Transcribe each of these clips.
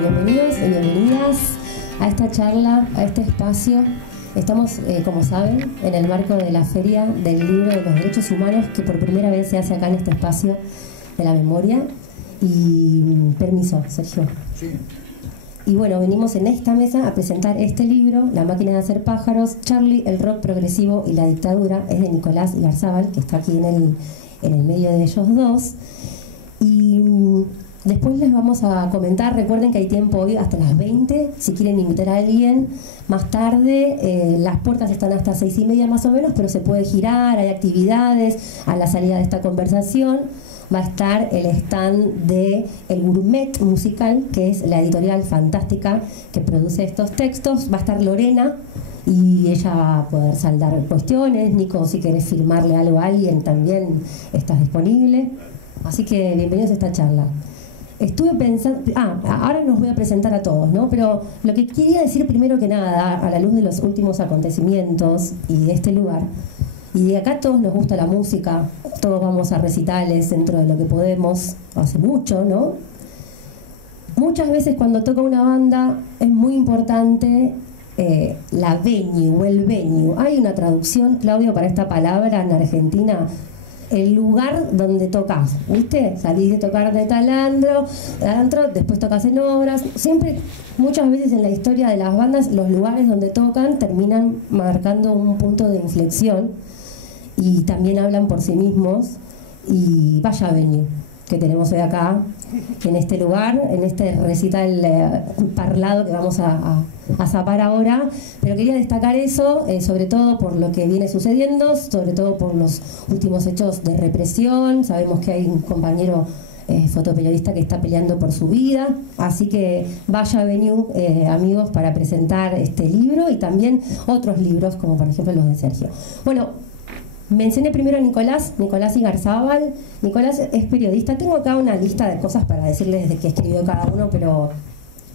Bienvenidos y bienvenidas a esta charla, a este espacio. Estamos, como saben, en el marco de la Feria del Libro de los Derechos Humanos, que por primera vez se hace acá en este espacio de la memoria. Y permiso, Sergio. Sí. Y bueno, venimos en esta mesa a presentar este libro, La máquina de hacer pájaros, Charlie, el rock progresivo y la dictadura. Es de Nicolás Igarzábal, que está aquí en el medio de ellos dos. Y después les vamos a comentar, recuerden que hay tiempo hoy hasta las 20, si quieren invitar a alguien más tarde, las puertas están hasta 6:30 más o menos, pero se puede girar, hay actividades a la salida de esta conversación. Va a estar el stand de El Gourmet Musical, que es la editorial fantástica que produce estos textos. Va a estar Lorena y ella va a poder saldar cuestiones. Nico, si querés firmarle algo a alguien, también estás disponible. Así que bienvenidos a esta charla. Estuve pensando... ahora nos voy a presentar a todos, ¿no? Pero lo que quería decir primero que nada, a la luz de los últimos acontecimientos y de este lugar, y de acá a todos nos gusta la música, todos vamos a recitales dentro de lo que podemos, hace mucho, ¿no? Muchas veces cuando toca una banda es muy importante la venue o el venue. Hay una traducción, Claudio, para esta palabra en Argentina: el lugar donde tocas, ¿viste? Salís de tocar de tal antro, después tocas en obras. Siempre, muchas veces en la historia de las bandas, los lugares donde tocan terminan marcando un punto de inflexión y también hablan por sí mismos. Y vaya venue que tenemos hoy acá, en este lugar, en este recital parlado que vamos a zapar ahora. Pero quería destacar eso, sobre todo por lo que viene sucediendo, sobre todo por los últimos hechos de represión. Sabemos que hay un compañero fotoperiodista que está peleando por su vida, así que vaya venue, amigos, para presentar este libro y también otros libros, como por ejemplo los de Sergio. Bueno, mencioné primero a Nicolás Igarzábal. Nicolás es periodista. Tengo acá una lista de cosas para decirles de qué escribió cada uno, pero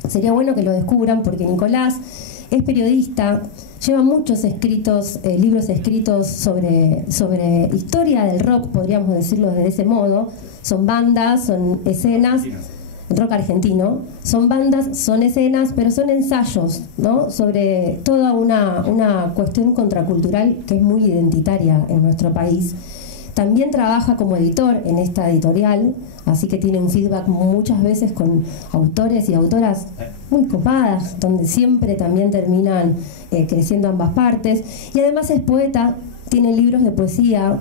sería bueno que lo descubran, porque Nicolás es periodista, lleva muchos escritos, libros escritos sobre historia del rock, podríamos decirlo de ese modo. Son bandas, son escenas, rock argentino, son bandas, son escenas, pero son ensayos, ¿no? Sobre toda una cuestión contracultural que es muy identitaria en nuestro país. También trabaja como editor en esta editorial, así que tiene un feedback muchas veces con autores y autoras muy copadas, donde siempre también terminan creciendo ambas partes. Y además es poeta, tiene libros de poesía,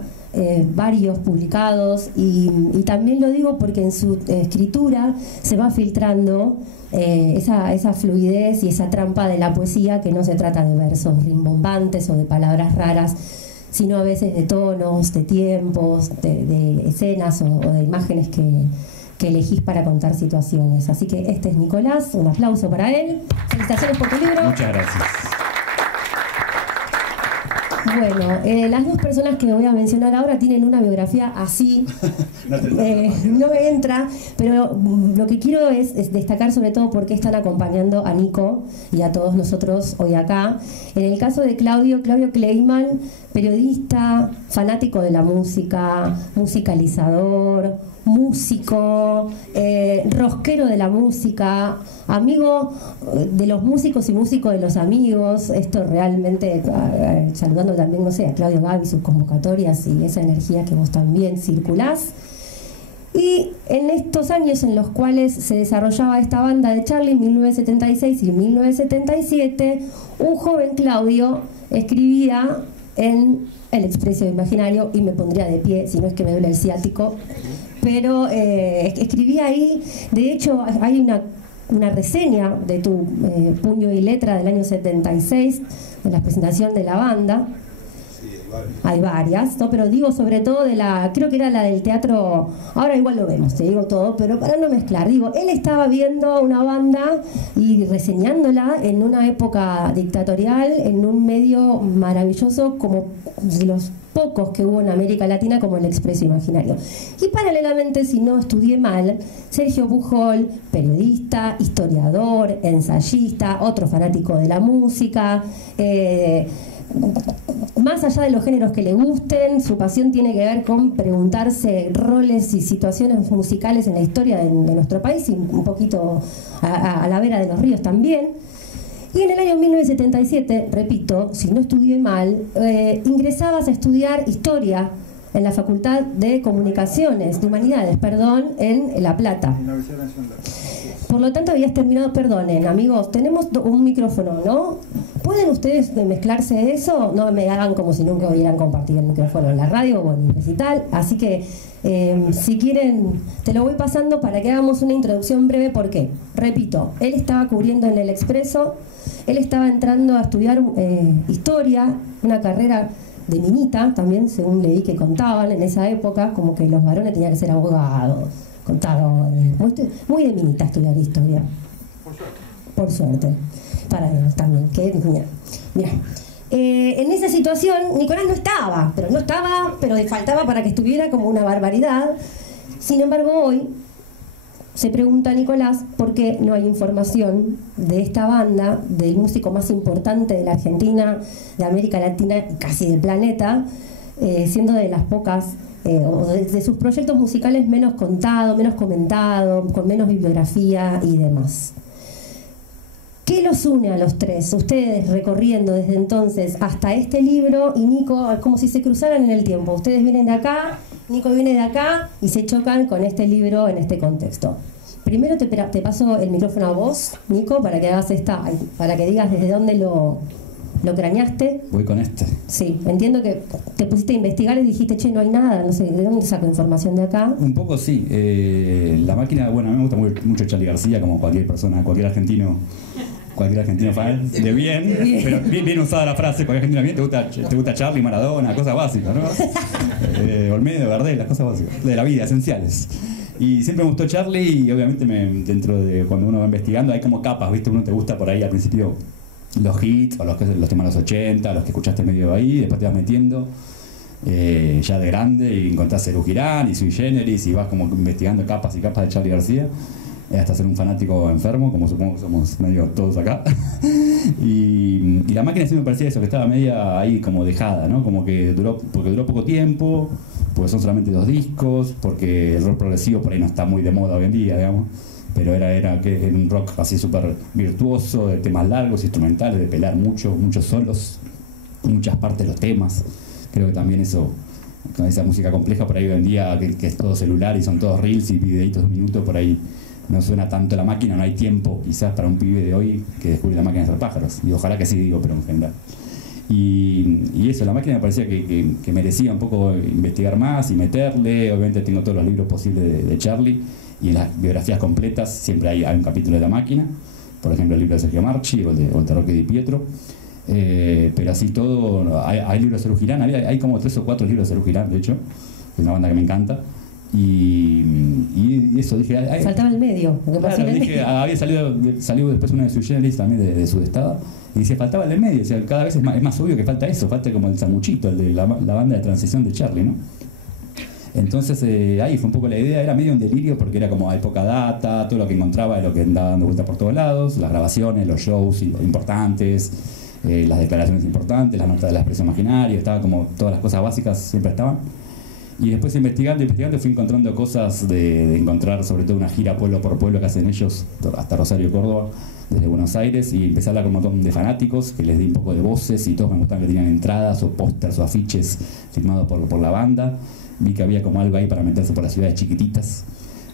varios publicados, y también lo digo porque en su escritura se va filtrando esa fluidez y esa trampa de la poesía, que no se trata de versos rimbombantes o de palabras raras, sino a veces de tonos, de tiempos, de escenas o de imágenes que elegís para contar situaciones. Así que este es Nicolás, un aplauso para él. Felicitaciones por tu libro. Muchas gracias. Bueno, las dos personas que voy a mencionar ahora tienen una biografía así, no me entra, pero lo que quiero es destacar sobre todo por qué están acompañando a Nico y a todos nosotros hoy acá. En el caso de Claudio Kleiman, periodista, fanático de la música, musicalizador, músico, rosquero de la música, amigo de los músicos y músico de los amigos. Esto realmente, saludando también, no sé, a Claudio Gavi, sus convocatorias y esa energía que vos también circulás. Y en estos años en los cuales se desarrollaba esta banda de Charlie, 1976 y 1977, un joven Claudio escribía en El Expreso Imaginario, y me pondría de pie si no es que me duele el ciático, pero escribía ahí. De hecho, hay una reseña de tu puño y letra del año 76, de la presentación de la banda. Hay varias, ¿no? Pero digo sobre todo creo que era la del teatro, ahora igual lo vemos, te digo todo, pero para no mezclar, digo, él estaba viendo una banda y reseñándola en una época dictatorial, en un medio maravilloso como de los pocos que hubo en América Latina, como El Expreso Imaginario. Y paralelamente, si no estudié mal, Sergio Pujol, periodista, historiador, ensayista, otro fanático de la música, más allá de los géneros que le gusten, su pasión tiene que ver con preguntarse roles y situaciones musicales en la historia de nuestro país y un poquito a la vera de los ríos también. Y en el año 1977, repito, si no estudié mal, ingresabas a estudiar historia en la Facultad de Comunicaciones, de Humanidades, perdón, en La Plata. Por lo tanto, habías terminado, perdonen, amigos, tenemos un micrófono, ¿no? ¿Pueden ustedes mezclarse eso? No me hagan como si nunca hubieran compartido el micrófono en la radio o en el recital. Así que, si quieren, te lo voy pasando para que hagamos una introducción breve. ¿Por qué? Repito, él estaba cubriendo en El Expreso, él estaba entrando a estudiar historia, una carrera de minita, también, según leí que contaban en esa época, como que los varones tenían que ser abogados, contadores, muy de minita estudiar historia. Por suerte. Para él también, que mira. En esa situación, Nicolás no estaba, pero le faltaba para que estuviera como una barbaridad. Sin embargo, hoy se pregunta Nicolás por qué no hay información de esta banda, del músico más importante de la Argentina, de América Latina y casi del planeta, siendo de las pocas, o de sus proyectos musicales menos contado, menos comentado, con menos bibliografía y demás. ¿Qué los une a los tres? Ustedes recorriendo desde entonces hasta este libro y Nico, como si se cruzaran en el tiempo. Ustedes vienen de acá, Nico viene de acá y se chocan con este libro en este contexto. Primero te paso el micrófono a vos, Nico, para que hagas para que digas desde dónde lo craneaste. Voy con este. Sí, entiendo que te pusiste a investigar y dijiste, che, no hay nada, no sé, ¿de dónde saco información de acá? Un poco sí. La máquina, bueno, a mí me gusta mucho Charly García, como cualquier persona, cualquier argentino fan, de bien, pero bien usada la frase, cualquier argentino bien, te gusta Charly, Maradona, cosas básicas, ¿no? Olmedo, Gardel, las cosas básicas, de la vida, esenciales. Y siempre me gustó Charly y obviamente dentro de cuando uno va investigando hay como capas, ¿viste? Uno te gusta por ahí al principio los hits o los temas de los 80, los que escuchaste medio ahí, después te vas metiendo ya de grande y encontrás Serú Girán y Sui Generis y vas como investigando capas y capas de Charly García hasta ser un fanático enfermo, como supongo que somos medio todos acá. y la máquina sí me parecía eso, que estaba media ahí como dejada, ¿no? Como que duró poco tiempo, porque son solamente 2 discos, porque el rock progresivo por ahí no está muy de moda hoy en día, digamos, pero era un rock así súper virtuoso, de temas largos, instrumentales, de pelar muchos solos, muchas partes de los temas. Creo que también eso, con esa música compleja por ahí hoy en día, que es todo celular y son todos reels y videitos de un minuto, por ahí no suena tanto la máquina, no hay tiempo quizás para un pibe de hoy que descubre la máquina de hacer pájaros, y ojalá que sí, digo, pero en general. Y eso, la máquina me parecía que merecía un poco investigar más y meterle. Obviamente tengo todos los libros posibles de Charly, y en las biografías completas siempre hay un capítulo de la máquina, por ejemplo el libro de Sergio Marchi o el de Roque Di Pietro, pero así todo, hay libros de Serú Girán, hay como 3 o 4 libros de Serú Girán, de hecho, es una banda que me encanta. Y eso, dije... Faltaba el medio. Claro, dije, había salido después una de Sui Generis también de Sudestada, y decía, faltaba el medio, o sea, cada vez es más obvio que falta eso, falta como el sanguchito, el de la banda de transición de Charly, ¿no? Entonces ahí fue un poco la idea, era medio un delirio porque era como época data, todo lo que encontraba de lo que andaba dando vuelta por todos lados, las grabaciones, los shows importantes, las declaraciones importantes, las notas de la expresión imaginaria, estaba como todas las cosas básicas siempre estaban. Y después investigando fui encontrando cosas de encontrar sobre todo una gira pueblo por pueblo que hacen ellos hasta Rosario, Córdoba, desde Buenos Aires, y empecé a hablar con un montón de fanáticos que les di un poco de voces y todos me gustaban que tenían entradas o pósters o afiches firmados por la banda. Vi que había como algo ahí para meterse por las ciudades chiquititas,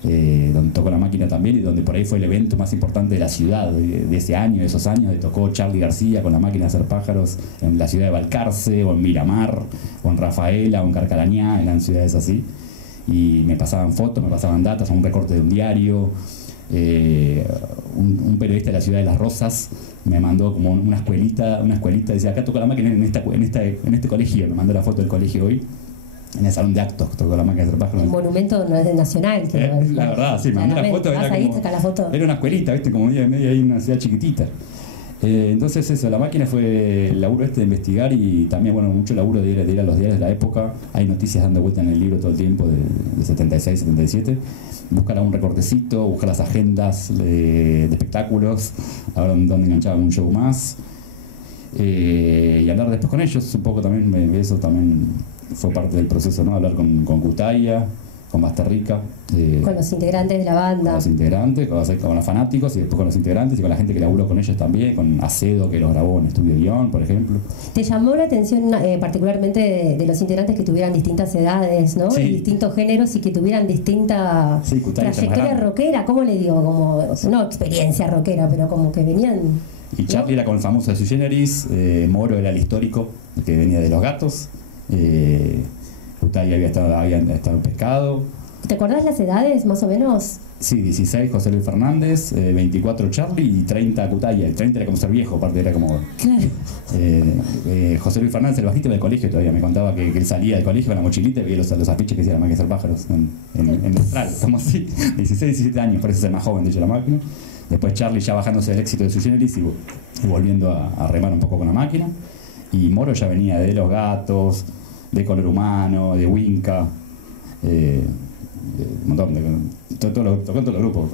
donde tocó la máquina también y donde por ahí fue el evento más importante de la ciudad de ese año, de esos años, donde tocó Charly García con la máquina de hacer pájaros en la ciudad de Balcarce o en Miramar o en Rafaela o en Carcarañá, eran ciudades así, y me pasaban fotos, me pasaban datos, un recorte de un diario. Un periodista de la ciudad de Las Rosas me mandó como una escuelita, decía, acá tocó la máquina en este colegio, me mandó la foto del colegio hoy. En el salón de actos tocó la máquina de hacer pájaros. El monumento no es de nacional. La verdad, sí, me mandó la foto. Era una escuelita, ¿viste? Como medio ahí en una ciudad chiquitita. Entonces eso, la máquina fue el laburo de investigar y también, bueno, mucho laburo de ir a los diarios de la época. Hay noticias dando vuelta en el libro todo el tiempo, de 76, 77. Buscar algún recortecito, buscar las agendas de espectáculos, a ver dónde enganchaba un show más. y hablar después con ellos, un poco también, eso también fue parte del proceso, ¿no? Hablar con Cutaya, con Basterrica, con los integrantes de la banda. Con los integrantes, con los fanáticos y después con los integrantes y con la gente que laburó con ellos también, con Acedo, que los grabó en Estudio Guión, por ejemplo. ¿Te llamó la atención particularmente de los integrantes que tuvieran distintas edades, ¿no? Sí. Y distintos géneros y que tuvieran distinta trayectoria rockera? ¿Cómo le digo? Como, no experiencia rockera, pero como que venían... Y Charlie, ¿no?, era con el famoso de Sui Generis, Moro era el histórico, que venía de Los Gatos, Cutaya había estado en Pescado. ¿Te acordás las edades, más o menos? Sí, 16 José Luis Fernández, 24 Charlie y 30 Cutaya. El 30 era como ser viejo, aparte era como... Claro. José Luis Fernández, el bajito del colegio todavía, me contaba que él salía del colegio con la mochilita y veía los afiches que decía La Máquina de Hacer Pájaros en Austral, como así, 16, 17 años, parece ser más joven de hecho La Máquina. Después Charlie ya bajándose del éxito de Sui Generis y volviendo a remar un poco con La Máquina. Y Moro ya venía de Los Gatos, de Color Humano, de Winca, un montón tocó todos los grupos.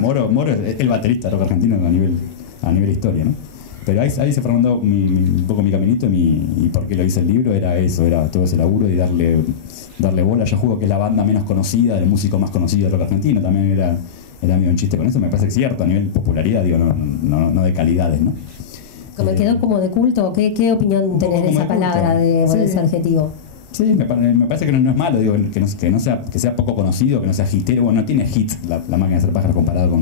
Moro es el baterista rock argentino a nivel historia, ¿no? Pero ahí se formó un poco mi caminito y por qué lo hice el libro era eso, era todo ese laburo y darle bola. Yo juego que es la banda menos conocida, el músico más conocido del rock argentino, también era medio un chiste con eso, me parece que es cierto, a nivel popularidad, digo, no de calidades, ¿no? ¿Como quedó como de culto? ¿Qué opinión tenés de esa palabra, de ese adjetivo? Sí, me parece que no es malo, digo, que sea poco conocido, que no sea hitero. Bueno, no tiene hits la Máquina de Hacer Pájaros comparado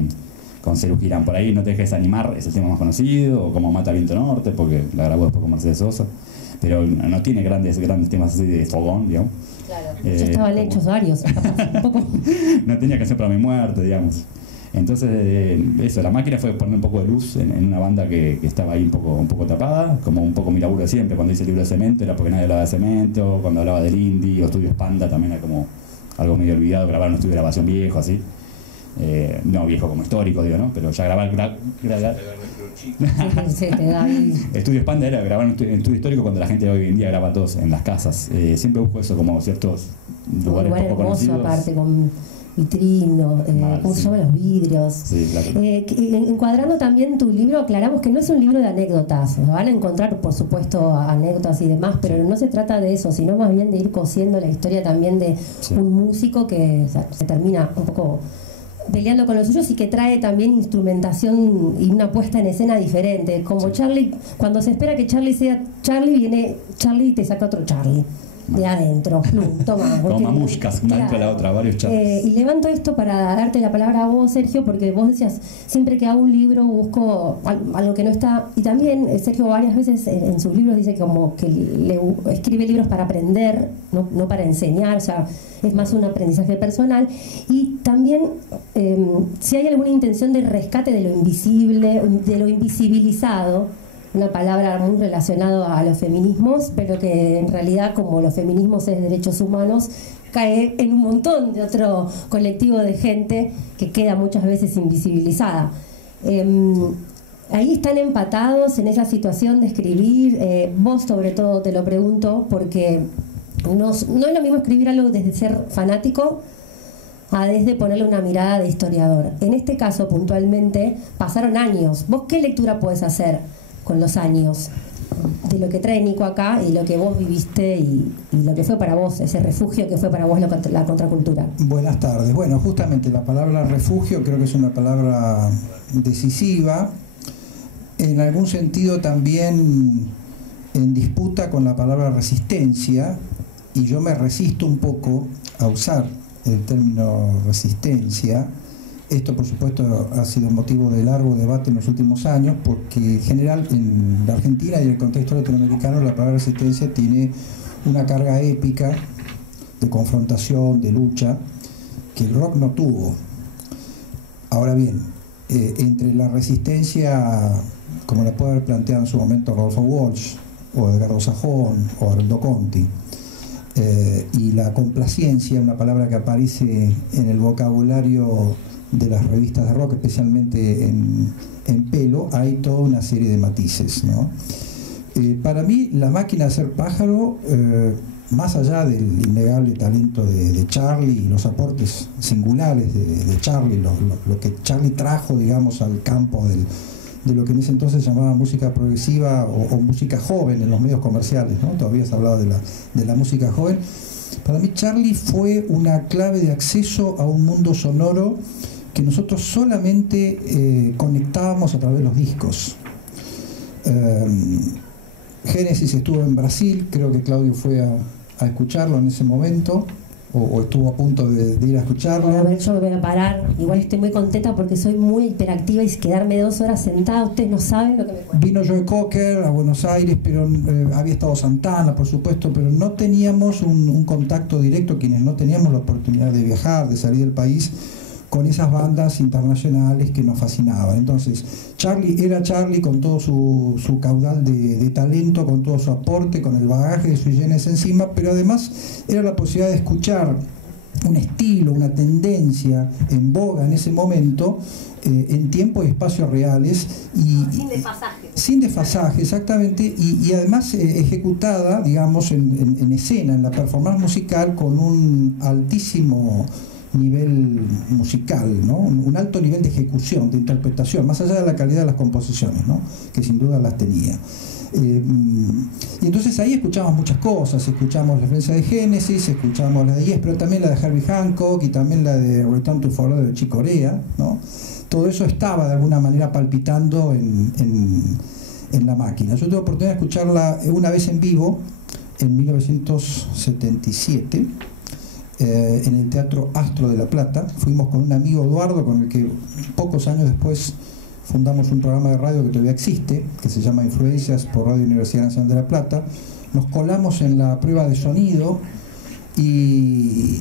con Serú Girán. Por ahí no te dejes animar, es el tema más conocido, o como Mata Viento Norte, porque la grabó después con Mercedes Sosa. Pero no tiene grandes temas así de fogón, digamos. Claro, ya estaban hechos varios, un poco. No tenía que ser para mi muerte, digamos. Entonces, eso, La Máquina fue poner un poco de luz en una banda que estaba ahí un poco tapada, como un poco mi laburo de siempre. Cuando hice el libro de Cemento era porque nadie hablaba de Cemento, cuando hablaba del indie o Estudios Panda también era como algo medio olvidado, grabar un estudio de grabación viejo, así. No viejo como histórico, digo, ¿no? Pero ya grabar... Estudios Panda era grabar un estudio histórico cuando la gente hoy en día graba todos en las casas. Siempre busco eso como ciertos lugares poco conocidos. Aparte, con vitrino, ¿cómo se llaman los vidrios? Sí, claro. Encuadrando también tu libro, aclaramos que no es un libro de anécdotas. Van a encontrar, por supuesto, anécdotas y demás, pero no se trata de eso, sino más bien de ir cosiendo la historia también de un músico que se termina un poco peleando con los suyos y que trae también instrumentación y una puesta en escena diferente. Como Charlie, cuando se espera que Charlie sea Charlie, viene Charlie y te saca otro Charlie de adentro. Toma, como mamushkas, una dentro de la otra, varios Charlies. Y levanto esto para darte la palabra a vos, Sergio, porque vos decías, siempre que hago un libro busco algo que no está. Y también Sergio varias veces en sus libros dice como que escribe libros para aprender, no para enseñar, o sea, es más un aprendizaje personal. Y también si hay alguna intención de rescate de lo invisible, de lo invisibilizado, una palabra muy relacionada a los feminismos, pero que en realidad, como los feminismos es derechos humanos, cae en un montón de otro colectivo de gente que queda muchas veces invisibilizada. Ahí están empatados en esa situación de escribir. Vos sobre todo te lo pregunto porque no es lo mismo escribir algo desde ser fanático a desde ponerle una mirada de historiador. En este caso puntualmente pasaron años. ¿Vos qué lectura podés hacer con los años de lo que trae Nico acá y lo que vos viviste y lo que fue para vos, ese refugio que fue para vos la contracultura? Buenas tardes. Bueno, justamente la palabra refugio creo que es una palabra decisiva, en algún sentido también en disputa con la palabra resistencia, y yo me resisto un poco a usar el término resistencia. Esto, por supuesto, ha sido motivo de largo debate en los últimos años, porque en general en la Argentina y en el contexto latinoamericano la palabra resistencia tiene una carga épica de confrontación, de lucha, que el rock no tuvo. Ahora bien, entre la resistencia, como la puede haber planteado en su momento Rodolfo Walsh, o Edgardo Sajón, o Aldo Conti, y la complacencia, una palabra que aparece en el vocabulario de las revistas de rock, especialmente en Pelo, hay toda una serie de matices, ¿no? Para mí, La Máquina de Hacer Pájaro, más allá del innegable talento de Charlie y los aportes singulares de Charlie, lo que Charlie trajo, digamos, al campo de lo que en ese entonces se llamaba música progresiva o música joven en los medios comerciales, ¿no? Todavía se hablaba de la música joven. Para mí Charly fue una clave de acceso a un mundo sonoro que nosotros solamente conectábamos a través de los discos. Génesis estuvo en Brasil, creo que Claudio fue a escucharlo en ese momento, o estuvo a punto de ir a escucharlo. A ver, yo me voy a parar. Igual estoy muy contenta porque soy muy hiperactiva y quedarme 2 horas sentada, ustedes no saben lo que me cuesta. Vino Joe Cocker a Buenos Aires, pero había estado Santana, por supuesto, pero no teníamos un contacto directo, quienes no teníamos la oportunidad de viajar, de salir del país, con esas bandas internacionales que nos fascinaban. Entonces, Charly era Charly con todo su caudal de talento, con todo su aporte, con el bagaje de Sui Generis encima, pero además era la posibilidad de escuchar un estilo, una tendencia en boga en ese momento, en tiempo y espacios reales. Sin desfasaje. Sin desfasaje, exactamente, y además ejecutada, digamos, en escena, en la performance musical, con un altísimo nivel musical, ¿no? Un alto nivel de ejecución, de interpretación, más allá de la calidad de las composiciones, ¿no? Que sin duda las tenía. Y entonces ahí escuchamos muchas cosas, escuchamos la referencia de Génesis, escuchamos la de Yes, pero también la de Herbie Hancock y también la de Return to Forever de Chick Corea, ¿no? Todo eso estaba de alguna manera palpitando en la máquina. Yo tuve la oportunidad de escucharla una vez en vivo en 1977 en el Teatro Astro de La Plata. Fuimos con un amigo, Eduardo, con el que pocos años después fundamos un programa de radio que todavía existe, que se llama Influencias por Radio Universidad Nacional de La Plata. Nos colamos en la prueba de sonido y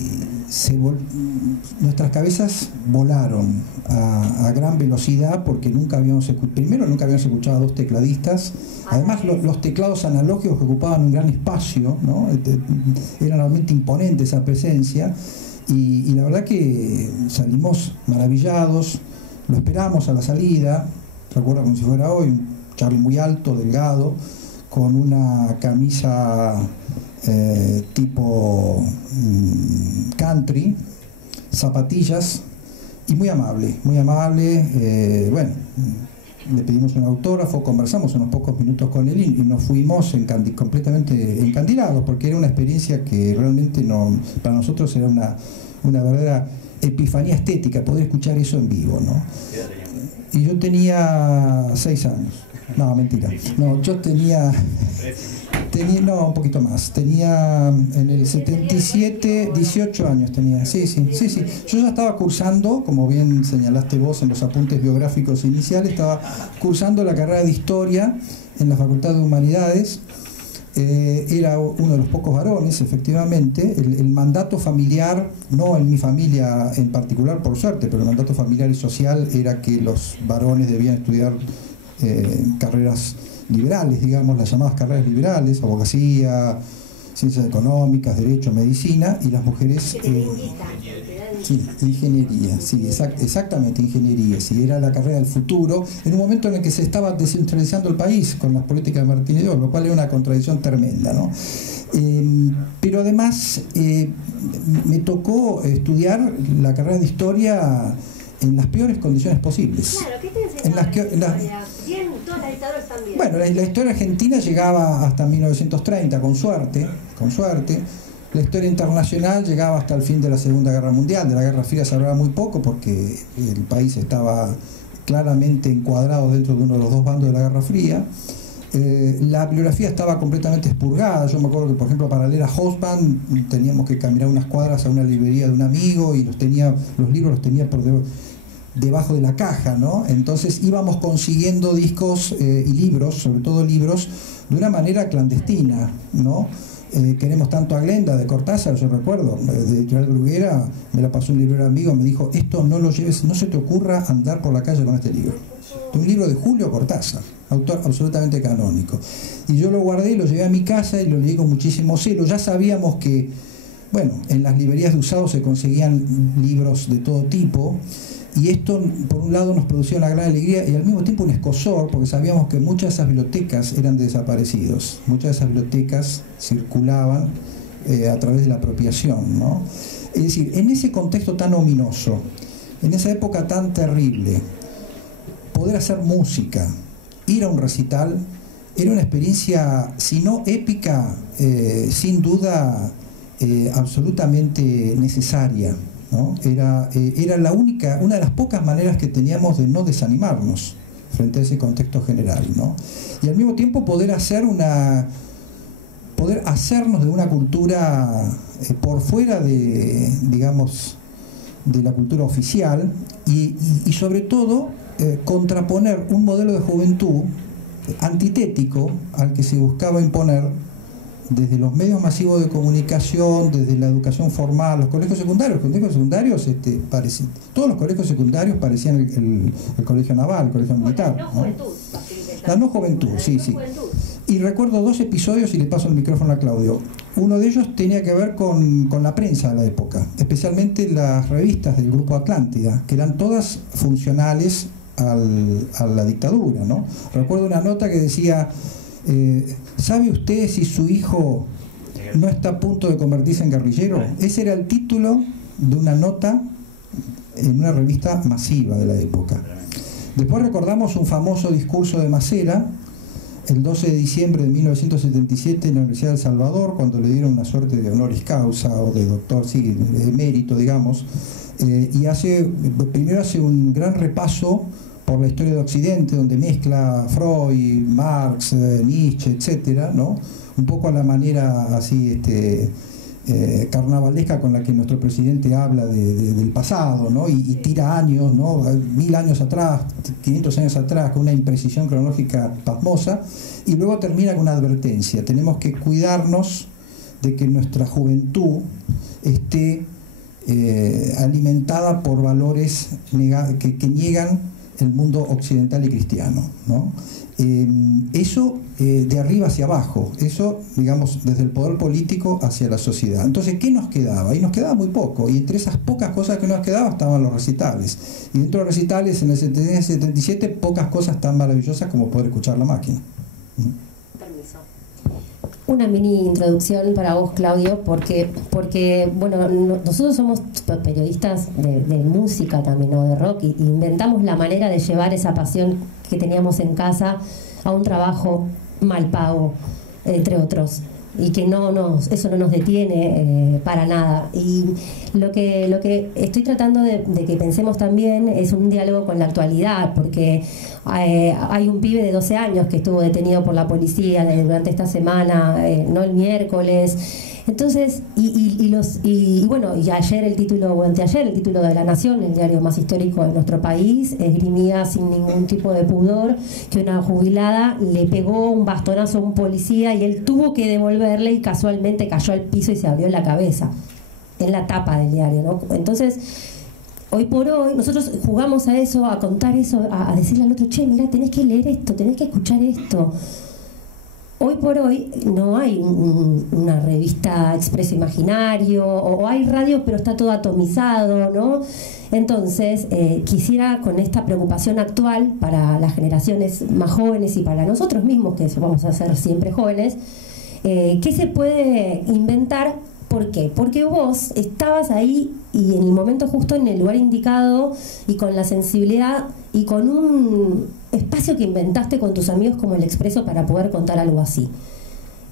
nuestras cabezas volaron a gran velocidad porque nunca habíamos escuchado a 2 tecladistas. Además, los teclados analógicos que ocupaban un gran espacio, ¿no? Era realmente imponente esa presencia, y la verdad que salimos maravillados. Lo esperamos a la salida, recuerdo como si fuera hoy, un Charly muy alto, delgado, con una camisa tipo country, zapatillas, y muy amable, bueno, le pedimos un autógrafo, conversamos unos pocos minutos con él y nos fuimos completamente encandilados, porque era una experiencia que realmente para nosotros era una verdadera epifanía estética, poder escuchar eso en vivo, ¿no? Y yo tenía 6 años. No, mentira. No, yo tenía un poquito más. Tenía en el 77, 18 años tenía. Sí. Yo ya estaba cursando, como bien señalaste vos en los apuntes biográficos iniciales, estaba cursando la carrera de Historia en la Facultad de Humanidades. Era uno de los pocos varones, efectivamente. El mandato familiar, no en mi familia en particular, por suerte, pero el mandato familiar y social era que los varones debían estudiar carreras liberales, digamos, las llamadas carreras liberales, abogacía, ciencias económicas, derecho, medicina, y las mujeres ingeniería, sí, exactamente, ingeniería, sí, era la carrera del futuro, en un momento en el que se estaba descentralizando el país con las políticas de Martínez Oz, lo cual era una contradicción tremenda, ¿no? Pero además me tocó estudiar la carrera de Historia en las peores condiciones posibles. Claro, ¿qué te enseñaba Bien, todas las dictaduras también. Bueno, la historia argentina llegaba hasta 1930, con suerte. La historia internacional llegaba hasta el fin de la Segunda Guerra Mundial. De la Guerra Fría se hablaba muy poco porque el país estaba claramente encuadrado dentro de uno de los 2 bandos de la Guerra Fría. La bibliografía estaba completamente expurgada. Yo me acuerdo que, por ejemplo, para leer a Hobsbawm teníamos que caminar unas cuadras a una librería de un amigo y los libros los tenía por debajo de la caja, ¿no? Entonces íbamos consiguiendo discos y libros, sobre todo libros, de una manera clandestina, ¿no? Queremos tanto a Glenda de Cortázar, yo recuerdo, de Editorial Bruguera, me la pasó un librero amigo, me dijo, esto no lo lleves, no se te ocurra andar por la calle con este libro. Un libro de Julio Cortázar, autor absolutamente canónico. Y yo lo guardé, lo llevé a mi casa y lo leí con muchísimo celo. Ya sabíamos que, bueno, en las librerías de usados se conseguían libros de todo tipo, y esto, por un lado, nos producía una gran alegría y al mismo tiempo un escozor, porque sabíamos que muchas de esas bibliotecas eran de desaparecidos. Muchas de esas bibliotecas circulaban a través de la apropiación, ¿no? Es decir, en ese contexto tan ominoso, en esa época tan terrible, poder poder hacer música, ir a un recital, era una experiencia, si no épica, sin duda absolutamente necesaria, ¿no? Era una de las pocas maneras que teníamos de no desanimarnos frente a ese contexto general, ¿no? Y al mismo tiempo poder hacernos de una cultura por fuera de, digamos, de la cultura oficial y sobre todo contraponer un modelo de juventud antitético al que se buscaba imponer desde los medios masivos de comunicación, desde la educación formal, los colegios secundarios. Todos los colegios secundarios parecían el colegio naval, el colegio militar. La no juventud, sí. Y recuerdo 2 episodios, y le paso el micrófono a Claudio. Uno de ellos tenía que ver con la prensa de la época, especialmente las revistas del Grupo Atlántida, que eran todas funcionales a la dictadura, ¿no? Recuerdo una nota que decía: ¿sabe usted si su hijo no está a punto de convertirse en guerrillero? Ese era el título de una nota en una revista masiva de la época. Después recordamos un famoso discurso de Masera el 12 de diciembre de 1977 en la Universidad de El Salvador, cuando le dieron una suerte de honoris causa o de doctor, sí, de mérito, digamos, y primero hace un gran repaso por la historia de Occidente, donde mezcla Freud, Marx, Nietzsche, etcétera, ¿no? Un poco a la manera así carnavalesca con la que nuestro presidente habla del pasado, ¿no? Y tira años, ¿no? 1000 años atrás, 500 años atrás, con una imprecisión cronológica pasmosa, y luego termina con una advertencia: tenemos que cuidarnos de que nuestra juventud esté alimentada por valores que niegan el mundo occidental y cristiano, ¿no? Eso de arriba hacia abajo, eso, digamos, desde el poder político hacia la sociedad. Entonces, ¿qué nos quedaba? Y nos quedaba muy poco, y entre esas pocas cosas que nos quedaba estaban los recitales. Y dentro de los recitales, en el 77, pocas cosas tan maravillosas como poder escuchar La Máquina. Permiso. Una mini introducción para vos, Claudio, porque bueno, nosotros somos periodistas de música también, ¿no? De rock, y inventamos la manera de llevar esa pasión que teníamos en casa a un trabajo mal pago, entre otros, y que eso no nos detiene para nada. Y lo que estoy tratando de que pensemos también es un diálogo con la actualidad, porque hay un pibe de 12 años que estuvo detenido por la policía durante esta semana, no el miércoles. Entonces, bueno, y ayer o anteayer el título de La Nación, el diario más histórico de nuestro país, esgrimía sin ningún tipo de pudor que una jubilada le pegó un bastonazo a un policía y él tuvo que devolverle, y casualmente cayó al piso y se abrió la cabeza, en la tapa del diario, ¿no? Entonces, hoy por hoy nosotros jugamos a eso, a contar eso, a decirle al otro: che, mirá, tenés que leer esto, tenés que escuchar esto. Hoy por hoy no hay una revista Expreso Imaginario, o hay radio pero está todo atomizado, ¿no? Entonces, quisiera, con esta preocupación actual para las generaciones más jóvenes y para nosotros mismos, que vamos a ser siempre jóvenes, ¿qué se puede inventar? ¿Por qué? Porque vos estabas ahí y en el momento justo, en el lugar indicado, y con la sensibilidad y con un espacio que inventaste con tus amigos como el Expreso para poder contar algo así.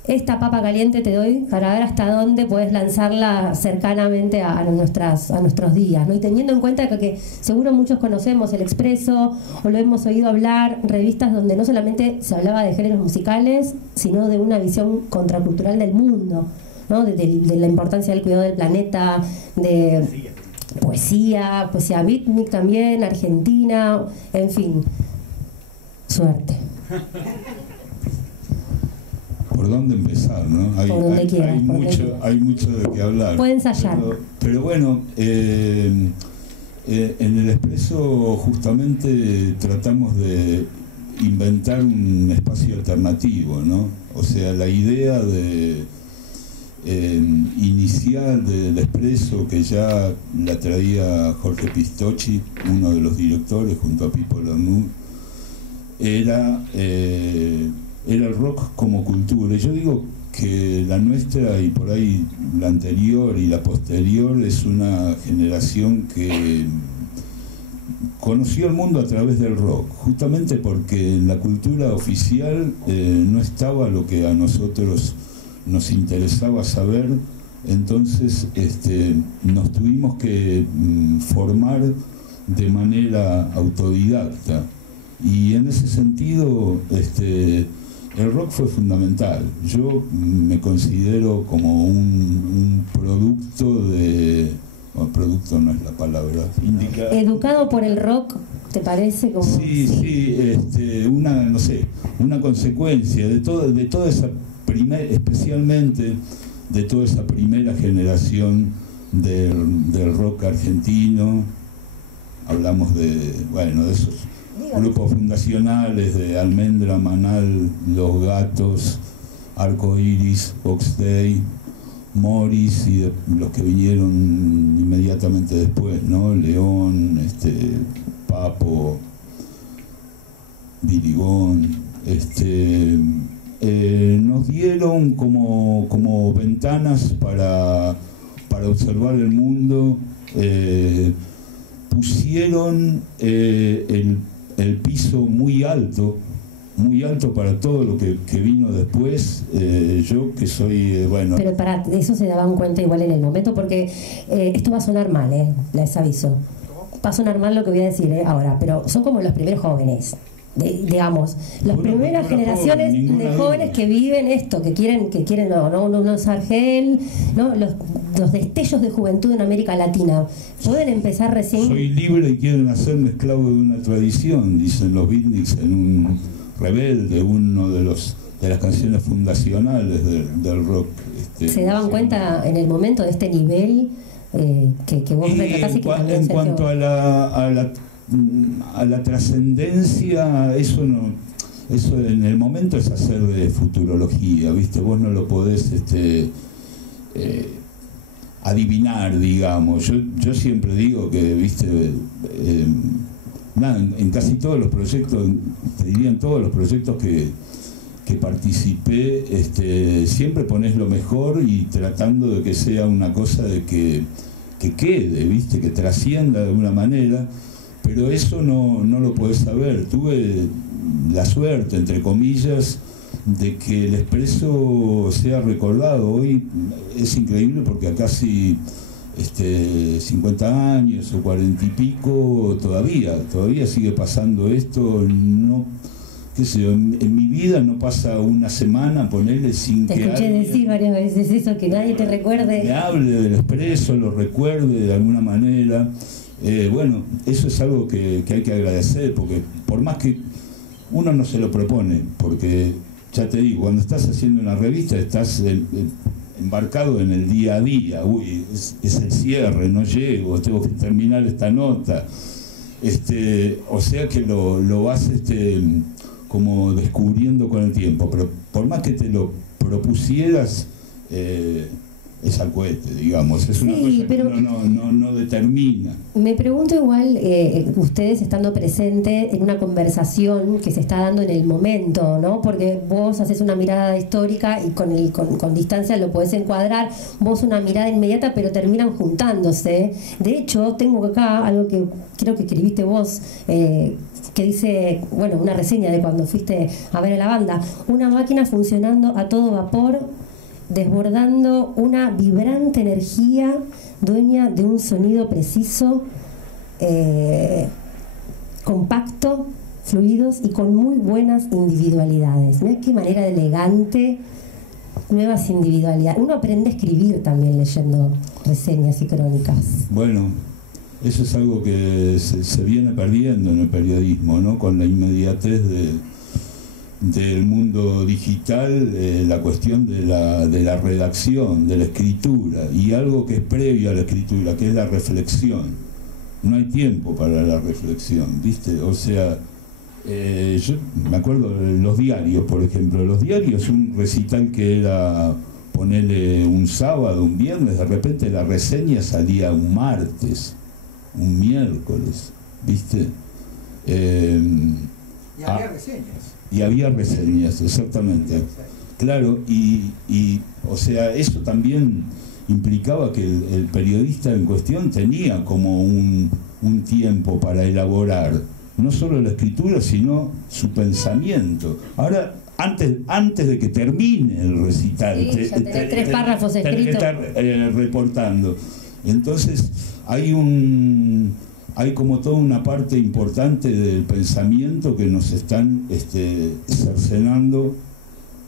Esta papa caliente te doy para ver hasta dónde puedes lanzarla cercanamente a nuestros días, ¿no? Y teniendo en cuenta que seguro muchos conocemos el Expreso o lo hemos oído hablar, revistas donde no solamente se hablaba de géneros musicales, sino de una visión contracultural del mundo, ¿no? De la importancia del cuidado del planeta, de poesía beatnik también, argentina, en fin. Suerte. ¿Por dónde empezar, no? Hay mucho de qué hablar. Puede ensayar. Pero bueno, en el Expreso justamente tratamos de inventar un espacio alternativo, ¿no? O sea, la idea inicial del Expreso, que ya la traía Jorge Pistocchi, uno de los directores, junto a Pipo Lanús, era el rock como cultura. Y yo digo que la nuestra, y por ahí la anterior y la posterior, es una generación que conoció el mundo a través del rock, justamente porque en la cultura oficial no estaba lo que a nosotros nos interesaba saber. Entonces nos tuvimos que formar de manera autodidacta, y en ese sentido el rock fue fundamental. Yo me considero como un producto de... Bueno, producto no es la palabra indica. ¿Educado por el rock, te parece? Como... Sí, una consecuencia de toda esa especialmente de toda esa primera generación del rock argentino. Hablamos de esos grupos fundacionales de Almendra, Manal, Los Gatos, Arco Iris, Box Day, Morris y los que vinieron inmediatamente después, ¿no? León, Papo, Virigón, nos dieron como ventanas para observar el mundo, pusieron el piso muy alto para todo lo que vino después. Yo que soy, Pero para eso se daban cuenta igual en el momento, porque esto va a sonar mal, les aviso. Va a sonar mal lo que voy a decir ahora, pero son como los primeros jóvenes. Digamos, las primeras generaciones de jóvenes que viven esto, que quieren no usar gel, ¿no? Los destellos de juventud en América Latina pueden empezar recién. Soy libre y quieren hacerme esclavo de una tradición, dicen los beatniks en un Rebelde, uno de las canciones fundacionales del rock. ¿Se daban cuenta en el momento de este nivel que vos retratás y que también en Sergio... cuanto a la trascendencia, eso en el momento es hacer de futurología, ¿viste? Vos no lo podés adivinar, digamos. Yo siempre digo que, ¿viste? En casi todos los proyectos, te diría en todos los proyectos que participé, siempre pones lo mejor y tratando de que sea una cosa de que quede, ¿viste? Que trascienda de alguna manera. Pero eso no lo podés saber. Tuve la suerte, entre comillas, de que el Expreso sea recordado. Hoy es increíble porque a casi 50 años o 40 y pico todavía sigue pasando esto. No, qué sé yo, en mi vida no pasa una semana, ponerle sin que te escuché alguien decir varias veces eso, que nadie te recuerde. Me hable del Expreso, lo recuerde de alguna manera. Eso es algo que hay que agradecer, porque por más que uno no se lo propone, porque ya te digo, cuando estás haciendo una revista estás embarcado en el día a día. Uy, es el cierre, no llego, tengo que terminar esta nota. O sea que lo vas como descubriendo con el tiempo, pero por más que te lo propusieras, es al cohete, digamos, es una cosa que uno no determina. Me pregunto igual, ustedes estando presentes en una conversación que se está dando en el momento, ¿no? Porque vos haces una mirada histórica y con distancia lo podés encuadrar, vos una mirada inmediata, pero terminan juntándose. De hecho, tengo acá algo que creo que escribiste vos, que dice, una reseña de cuando fuiste a ver a la banda: una máquina funcionando a todo vapor, desbordando una vibrante energía, dueña de un sonido preciso, compacto, fluidos y con muy buenas individualidades. Mirá qué manera elegante, nuevas individualidades. Uno aprende a escribir también leyendo reseñas y crónicas. Bueno, eso es algo que se viene perdiendo en el periodismo, ¿no? Con la inmediatez del mundo digital, la cuestión de la redacción, de la escritura, y algo que es previo a la escritura, que es la reflexión. No hay tiempo para la reflexión, ¿viste? O sea, yo me acuerdo de los diarios, por ejemplo. Los diarios, un recital que era ponerle un sábado, un viernes, de repente la reseña salía un martes, un miércoles, ¿viste? Y había reseñas. Y había reseñas, exactamente. Claro, o sea, eso también implicaba que el periodista en cuestión tenía como un tiempo para elaborar no solo la escritura, sino su pensamiento. Ahora, antes de que termine el recital, sí, ya tenés 3 párrafos escritos. Estar reportando. Entonces, hay como toda una parte importante del pensamiento que nos están cercenando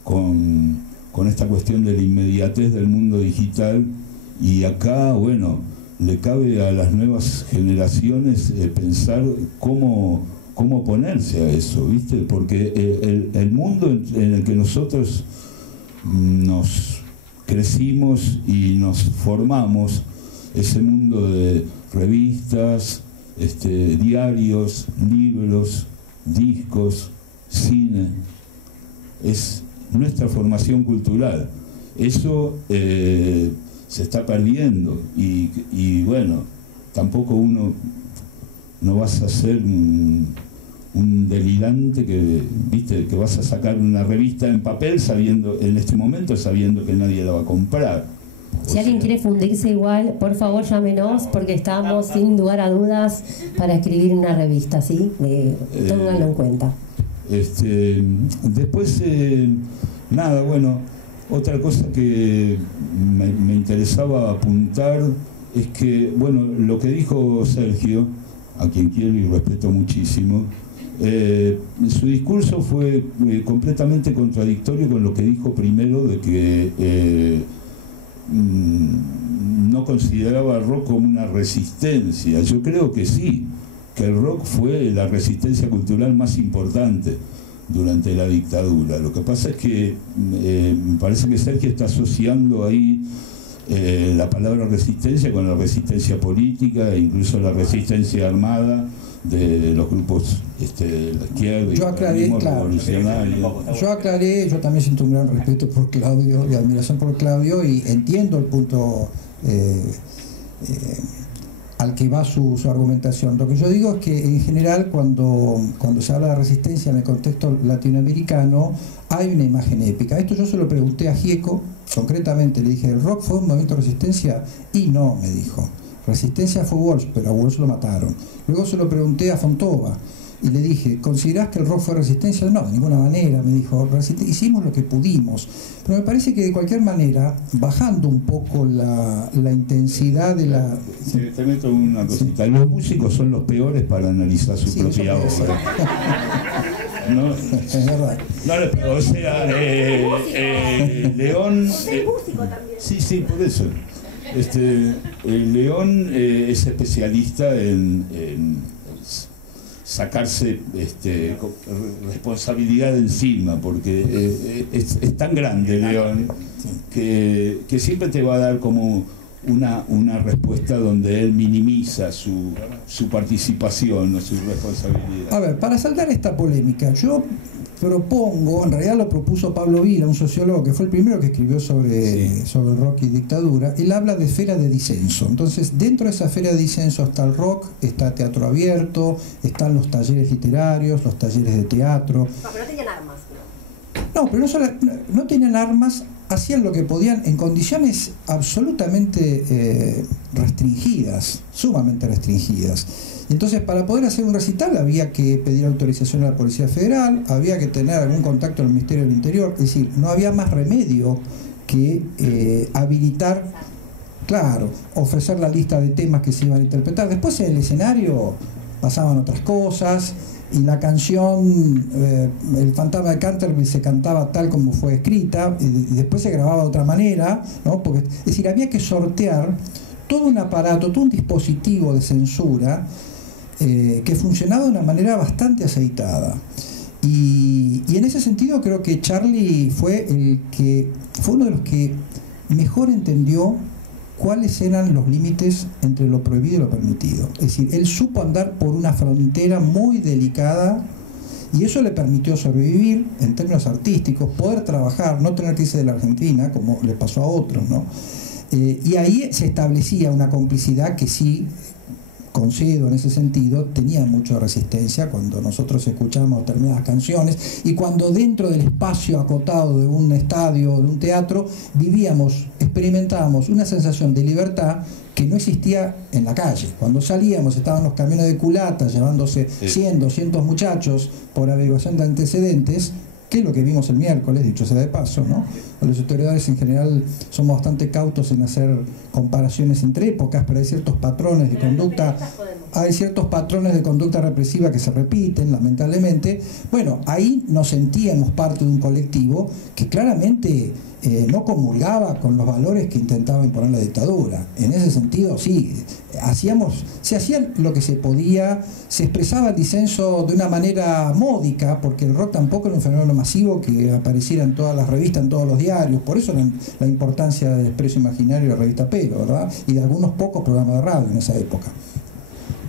con esta cuestión de la inmediatez del mundo digital, y acá, bueno, le cabe a las nuevas generaciones pensar cómo oponerse a eso, ¿viste? Porque el mundo en el que nosotros nos crecimos y nos formamos, ese mundo de revistas, diarios, libros, discos, cine, es nuestra formación cultural. Eso se está perdiendo, y bueno, tampoco no vas a ser un delirante que vas a sacar una revista en papel en este momento sabiendo que nadie la va a comprar. Si alguien quiere fundirse igual, por favor llámenos, porque estamos sin lugar a dudas para escribir una revista, ¿sí? Tónganlo en cuenta. Después, nada, bueno, otra cosa que me interesaba apuntar es que, bueno, lo que dijo Sergio, a quien quiero y respeto muchísimo, su discurso fue completamente contradictorio con lo que dijo primero, de que no consideraba el rock como una resistencia. Yo creo que sí, que el rock fue la resistencia cultural más importante durante la dictadura. Lo que pasa es que me parece que Sergio está asociando ahí la palabra resistencia con la resistencia política e incluso la resistencia armada de los grupos de la izquierda. Yo aclaré, claro, yo también siento un gran respeto por Claudio y admiración por Claudio, y entiendo el punto al que va su argumentación. Lo que yo digo es que en general cuando se habla de resistencia en el contexto latinoamericano hay una imagen épica. Esto yo se lo pregunté a Gieco, concretamente le dije, ¿el rock fue un movimiento de resistencia? Y no, me dijo. Resistencia fue Walsh, pero a Walsh lo mataron. Luego se lo pregunté a Fontova y le dije, ¿considerás que el rock fue resistencia? No, de ninguna manera, me dijo. Hicimos lo que pudimos. Pero me parece que de cualquier manera, bajando un poco la intensidad de la... Sí, te meto una cosita. Sí. Los músicos son los peores para analizar su propia obra. No, es verdad. No, o sea, León... Sí, por eso. León es especialista en sacarse responsabilidad encima, porque es tan grande León que siempre te va a dar como una respuesta donde él minimiza su participación o su responsabilidad. A ver, para saldar esta polémica, yo propongo, en realidad lo propuso Pablo Vila, un sociólogo que fue el primero que escribió sobre el rock y dictadura. Él habla de esfera de disenso. Entonces, dentro de esa esfera de disenso está el rock, está teatro abierto, están los talleres literarios, los talleres de teatro. No, pero no tenían armas, ¿no? No, pero no tenían armas, hacían lo que podían en condiciones absolutamente restringidas, sumamente restringidas. Entonces, para poder hacer un recital había que pedir autorización a la Policía Federal, había que tener algún contacto con el Ministerio del Interior, es decir, no había más remedio que habilitar, claro, ofrecer la lista de temas que se iban a interpretar. Después en el escenario pasaban otras cosas, y la canción El fantasma de Canterville se cantaba tal como fue escrita, y después se grababa de otra manera, ¿no? Porque, es decir, había que sortear todo un aparato, todo un dispositivo de censura que funcionaba de una manera bastante aceitada. Y en ese sentido creo que Charlie fue uno de los que mejor entendió cuáles eran los límites entre lo prohibido y lo permitido. Es decir, él supo andar por una frontera muy delicada, y eso le permitió sobrevivir en términos artísticos, poder trabajar, no tener que irse de la Argentina como le pasó a otros, ¿no? Y ahí se establecía una complicidad que sí concedo en ese sentido, tenían mucha resistencia cuando nosotros escuchábamos determinadas canciones y cuando dentro del espacio acotado de un estadio o de un teatro vivíamos, experimentábamos una sensación de libertad que no existía en la calle. Cuando salíamos estaban los camiones de culata llevándose 100, 200 muchachos por averiguación de antecedentes, que es lo que vimos el miércoles, dicho sea de paso, ¿no? Los historiadores en general somos bastante cautos en hacer comparaciones entre épocas, pero hay ciertos patrones de conducta, represiva que se repiten, lamentablemente. Bueno, ahí nos sentíamos parte de un colectivo que claramente no comulgaba con los valores que intentaba imponer la dictadura. En ese sentido, sí, se hacía lo que se podía, se expresaba el disenso de una manera módica, porque el rock tampoco era un fenómeno masivo que apareciera en todas las revistas, en todos los diarios. Por eso la importancia del Expreso Imaginario de la revista Pelo, ¿verdad? Y de algunos pocos programas de radio en esa época.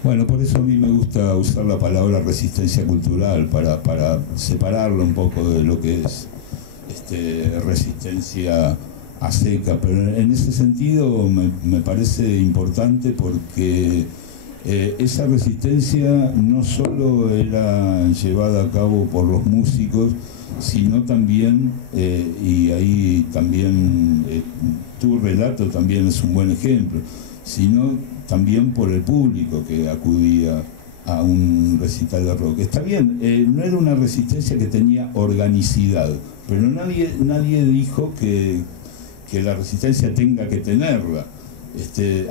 Bueno, por eso a mí me gusta usar la palabra resistencia cultural, para separarlo un poco de lo que es resistencia a seca, pero en ese sentido me parece importante porque esa resistencia no solo era llevada a cabo por los músicos, sino también, y ahí también tu relato también es un buen ejemplo, sino también por el público que acudía a un recital de rock. Está bien, no era una resistencia que tenía organicidad, pero nadie dijo que la resistencia tenga que tenerla.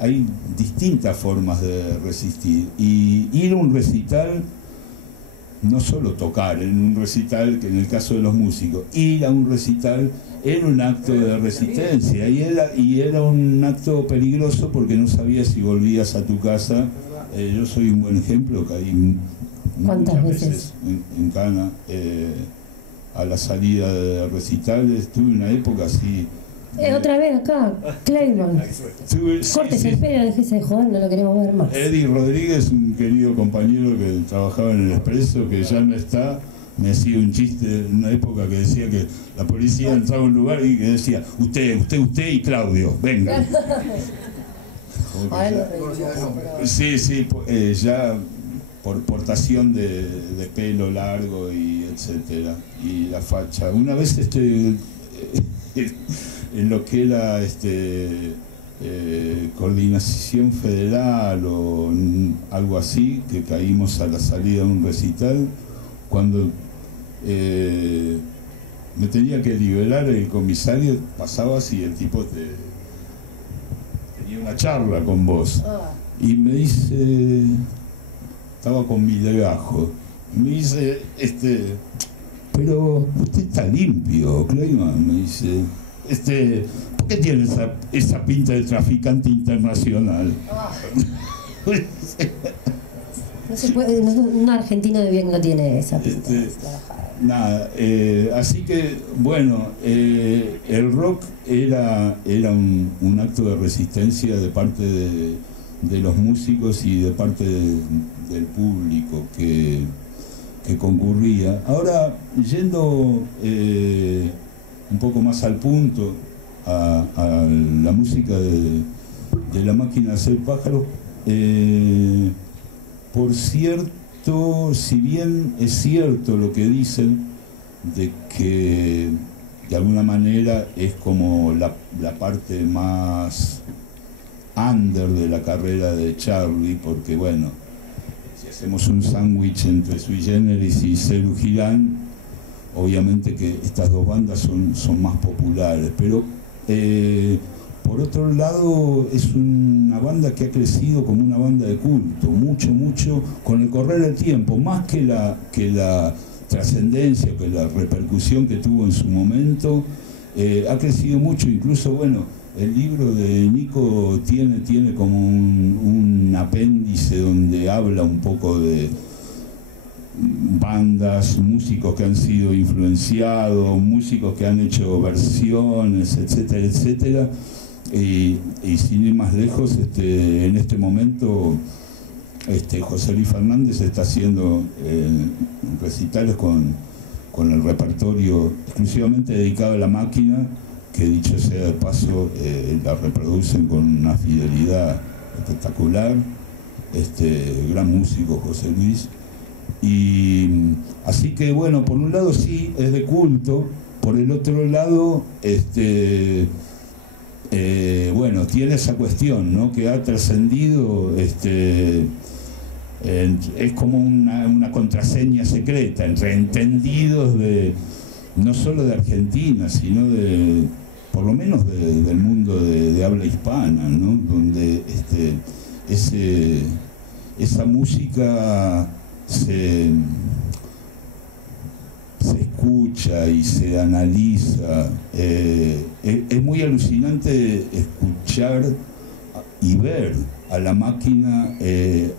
Hay distintas formas de resistir, y ir a un recital, no solo tocar en un recital, que en el caso de los músicos, ir a un recital era un acto de resistencia, y era un acto peligroso porque no sabías si volvías a tu casa. Yo soy un buen ejemplo, caí muchas veces en Cana a la salida de recitales. Tuve una época así. Otra vez acá, Clayman. Cortes el pelo, déjese de joder, no lo queremos ver más. Eddie Rodríguez, un querido compañero que trabajaba en el Expreso, que ya no está, me hacía un chiste en una época que decía que la policía entraba a un lugar y que decía, usted y Claudio, venga. Sí, ya por portación de pelo largo y etcétera, y la facha. Una vez en lo que era coordinación federal o algo así, que caímos a la salida de un recital, cuando me tenía que liberar el comisario, pasaba así, el tipo tenía una charla con vos y me dice, estaba con mi legajo, me dice, pero usted está limpio, Clayman, me dice, ¿por qué tiene esa pinta de traficante internacional? No se puede, un argentino de bien no tiene esa pinta. Nada, así que bueno, el rock era un acto de resistencia de parte de los músicos y de parte del público que concurría. Ahora, yendo un poco más al punto, a la música de La Máquina de Hacer Pájaros, por cierto, si bien es cierto lo que dicen de que de alguna manera es como la parte más under de la carrera de Charly, porque bueno, si hacemos un sándwich entre Sui Generis y Serú Girán, obviamente que estas dos bandas son más populares, pero por otro lado es una banda que ha crecido como una banda de culto, mucho con el correr del tiempo, más que la trascendencia, que la repercusión que tuvo en su momento, ha crecido mucho. Incluso, bueno, el libro de Nico tiene como un apéndice donde habla un poco de bandas, músicos que han sido influenciados, músicos que han hecho versiones, etcétera, etcétera. Y sin ir más lejos, en este momento José Luis Fernández está haciendo recitales con el repertorio exclusivamente dedicado a La Máquina, que dicho sea de paso la reproducen con una fidelidad espectacular. gran músico José Luis. Y así que bueno, por un lado sí, es de culto, por el otro lado, bueno, tiene esa cuestión, ¿no?, que ha trascendido, es como una contraseña secreta entre entendidos no solo de Argentina, sino por lo menos del mundo de habla hispana, ¿no?, donde esa música se escucha y se analiza. Es muy alucinante escuchar y ver a la máquina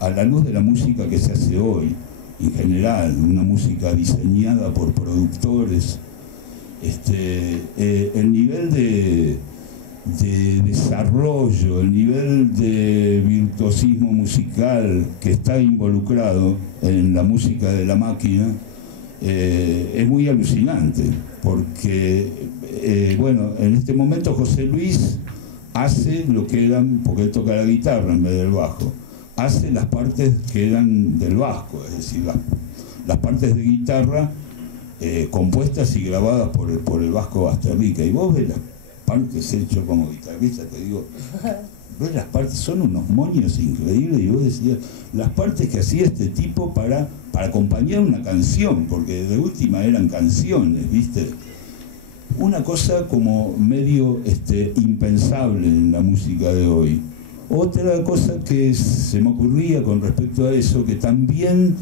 a la luz de la música que se hace hoy, en general, una música diseñada por productores. El nivel de desarrollo, el nivel de virtuosismo musical que está involucrado en la música de la máquina es muy alucinante, porque bueno, en este momento José Luis hace lo que eran, porque él toca la guitarra en vez del bajo, hace las partes que eran del vasco, es decir, las partes de guitarra compuestas y grabadas por el Vasco Basterrica. Y vos ves las partes hechas como guitarrista, te digo, ves las partes, son unos moños increíbles, y vos decías, las partes que hacía este tipo para acompañar una canción, porque de última eran canciones, ¿viste? Una cosa como medio impensable en la música de hoy. Otra cosa que se me ocurría con respecto a eso, que también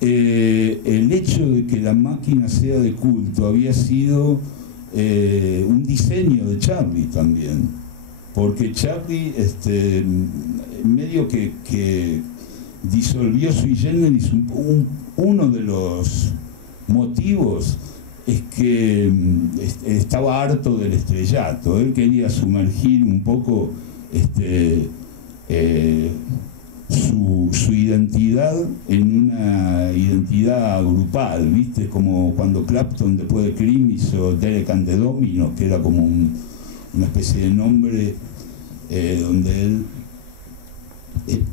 el hecho de que la máquina sea de culto había sido un diseño de Charlie también, porque Charlie medio que disolvió sui generis. Uno de los motivos es que estaba harto del estrellato. Él quería sumergir un poco su identidad en una identidad grupal, ¿viste? Como cuando Clapton, después de Cream, hizo Derek and the Dominos, que era como una especie de nombre donde él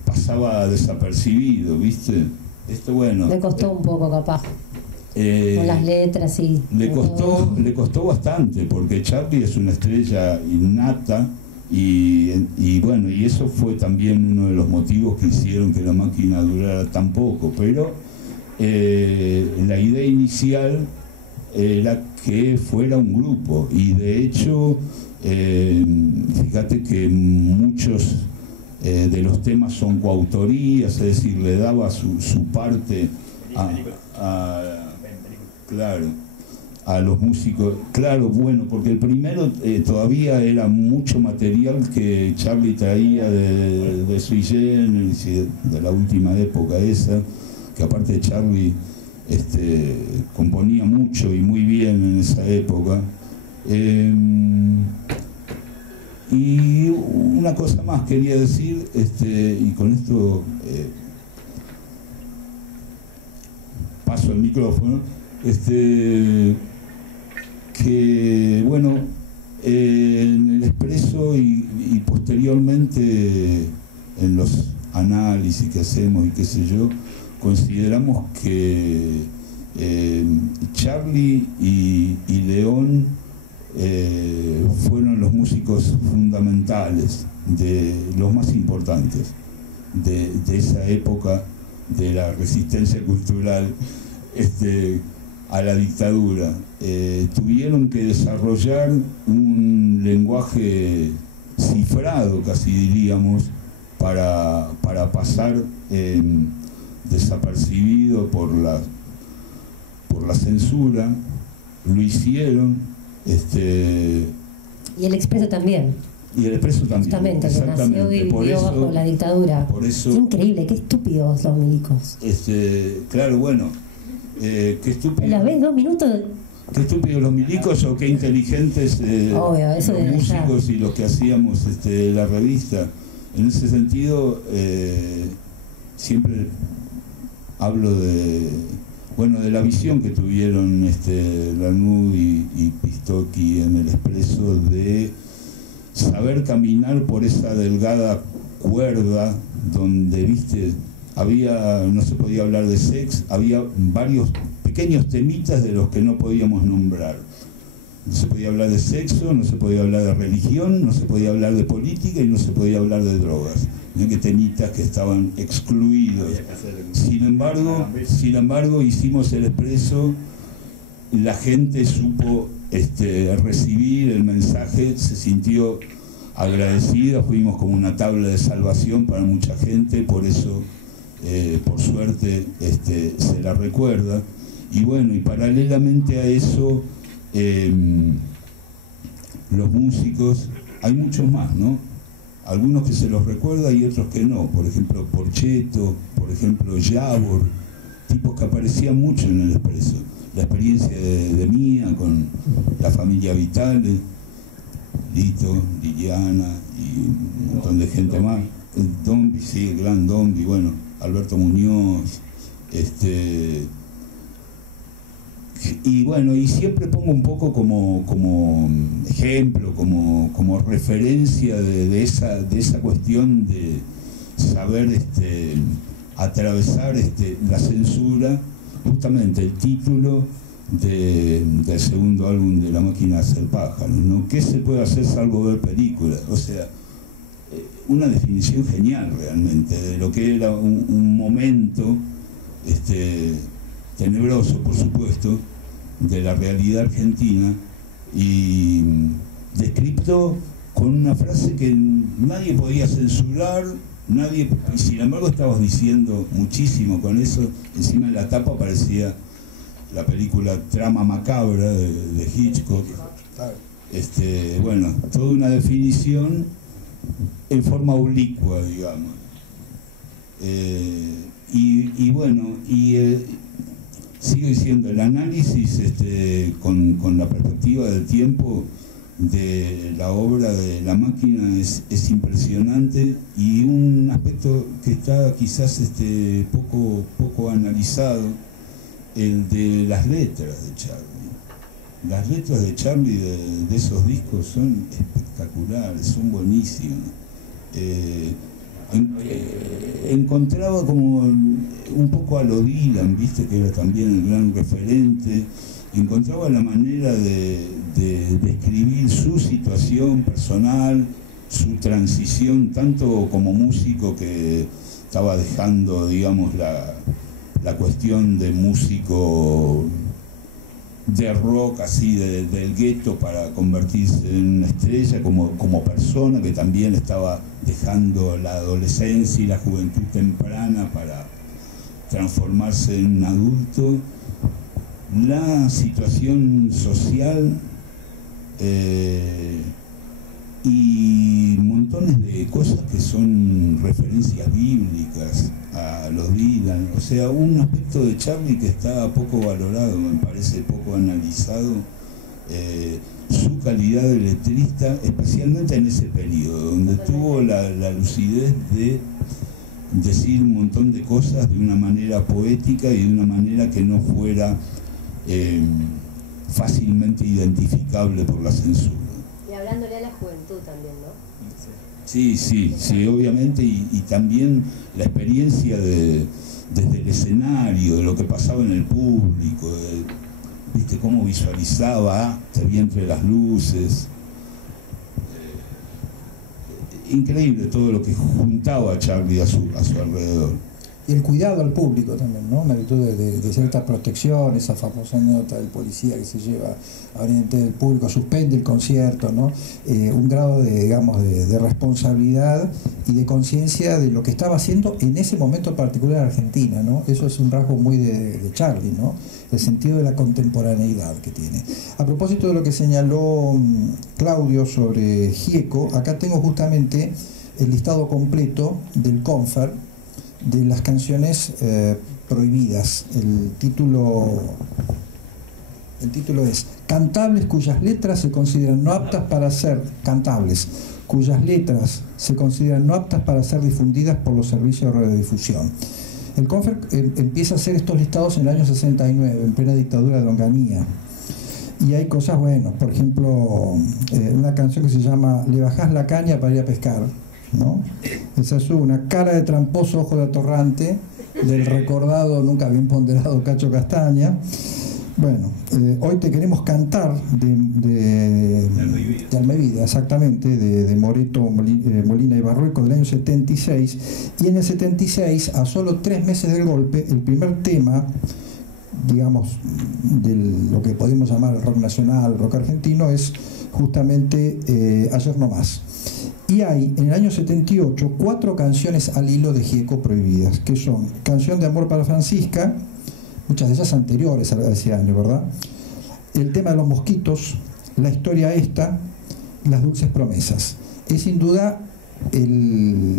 pasaba desapercibido, ¿viste? Bueno, le costó un poco, capaz, con las letras y... Le costó bastante, porque Charlie es una estrella innata. Y bueno, y eso fue también uno de los motivos que hicieron que la máquina durara tan poco, pero la idea inicial era que fuera un grupo, y de hecho fíjate que muchos de los temas son coautorías, es decir, le daba su parte a los músicos. Claro, bueno, porque el primero todavía era mucho material que Charlie traía de sui generis, de la última época esa, que aparte Charlie componía mucho y muy bien en esa época. Y una cosa más quería decir, y con esto paso el micrófono, que bueno, en el Expreso y posteriormente en los análisis que hacemos y qué sé yo, consideramos que Charlie y León fueron los músicos fundamentales, los más importantes de esa época de la resistencia cultural a la dictadura. Tuvieron que desarrollar un lenguaje cifrado, casi diríamos, para pasar desapercibido por la censura. Lo hicieron. Y el Expreso también. Y el Expreso también. Justamente, que nació y vivió bajo la dictadura. Por eso, qué increíble, qué estúpidos los milicos. Claro, bueno. Qué estúpido. ¿La ves 2 minutos? Qué estúpidos los milicos, o qué inteligentes obvio, eso los músicos y los que hacíamos la revista. En ese sentido, siempre hablo de la visión que tuvieron Lanús y Pistocchi en el Expreso, de saber caminar por esa delgada cuerda, donde, viste, no se podía hablar de sexo, había varios pequeños temitas de los que no podíamos nombrar. No se podía hablar de sexo, no se podía hablar de religión, no se podía hablar de política y no se podía hablar de drogas. ¿No? Que temitas que estaban excluidos. Sin embargo, hicimos el expreso, la gente supo recibir el mensaje, se sintió agradecida, fuimos como una tabla de salvación para mucha gente, por eso, por suerte, se la recuerda. Y bueno, y paralelamente a eso, los músicos, hay muchos más, ¿no? Algunos que se los recuerda y otros que no. Por ejemplo, Porchetto, por ejemplo, Yavor, tipos que aparecían mucho en el expreso. La experiencia de Mía con la familia Vitale, Lito, Liliana y un montón de gente más. El Dombi, sí, el gran Dombi, bueno, Alberto Muñoz, y bueno, y siempre pongo un poco como ejemplo, como referencia de esa cuestión de saber atravesar la censura, justamente el título del segundo álbum de La Máquina de Hacer Pájaros, ¿no? ¿Qué se puede hacer salvo ver películas? O sea, una definición genial realmente de lo que era un momento tenebroso, por supuesto, de la realidad argentina, y descrito con una frase que nadie podía censurar, y sin embargo estabas diciendo muchísimo con eso. Encima de la tapa aparecía la película Trama Macabra de Hitchcock. Bueno, toda una definición en forma oblicua, digamos. Y bueno, sigo diciendo, el análisis con la perspectiva del tiempo de la obra de La Máquina es impresionante, y un aspecto que está quizás poco analizado, el de las letras de Charly. Las letras de Charly de esos discos son espectaculares, son buenísimas. Encontraba como un poco a lo Dylan, viste, que era también el gran referente. Encontraba la manera de describir su situación personal, su transición, tanto como músico, que estaba dejando, digamos, la cuestión de músico de rock, así del gueto, para convertirse en una estrella, como persona que también estaba dejando la adolescencia y la juventud temprana para transformarse en un adulto. La situación social y montones de cosas que son referencias bíblicas a los Dylan. O sea, un aspecto de Charly que está poco valorado, me parece poco analizado, su calidad de letrista, especialmente en ese periodo, donde tuvo la lucidez de decir un montón de cosas de una manera poética y de una manera que no fuera fácilmente identificable por la censura. Y hablándole a la juventud también, ¿no? Sí, obviamente, y también la experiencia desde el escenario, de lo que pasaba en el público, viste cómo visualizaba, te vi entre las luces. Increíble todo lo que juntaba a Charly a su alrededor. Y el cuidado al público también, ¿no? Una virtud de cierta protección, esa famosa nota del policía que se lleva a oriente del público, suspende el concierto, ¿no? Un grado de responsabilidad y de conciencia de lo que estaba haciendo en ese momento particular Argentina, ¿no? Eso es un rasgo muy de Charly, ¿no? El sentido de la contemporaneidad que tiene. A propósito de lo que señaló Claudio sobre Gieco, acá tengo justamente el listado completo del Confer de las canciones prohibidas. El título es Cantables cuyas letras se consideran no aptas para ser cantables, cuyas letras se consideran no aptas para ser difundidas por los servicios de radiodifusión. El Confer empieza a hacer estos listados en el año 69, en plena dictadura de Onganía. Y hay cosas buenas, por ejemplo, una canción que se llama Le bajás la caña para ir a pescar, ¿no? Esa es una. Cara de tramposo, ojo de atorrante, del recordado, nunca bien ponderado Cacho Castaña. Bueno, hoy te queremos cantar de Almevida, exactamente, de Moreto, Molina y Barrueco, del año 76. Y en el 76, a solo 3 meses del golpe, el primer tema, digamos, de lo que podemos llamar el rock nacional, el rock argentino, es justamente Ayer no más. Y hay, en el año 78, 4 canciones al hilo de Gieco prohibidas, que son Canción de Amor para Francisca, muchas de ellas anteriores a ese año, ¿verdad? El tema de los mosquitos, La historia esta, Las dulces promesas. Es sin duda el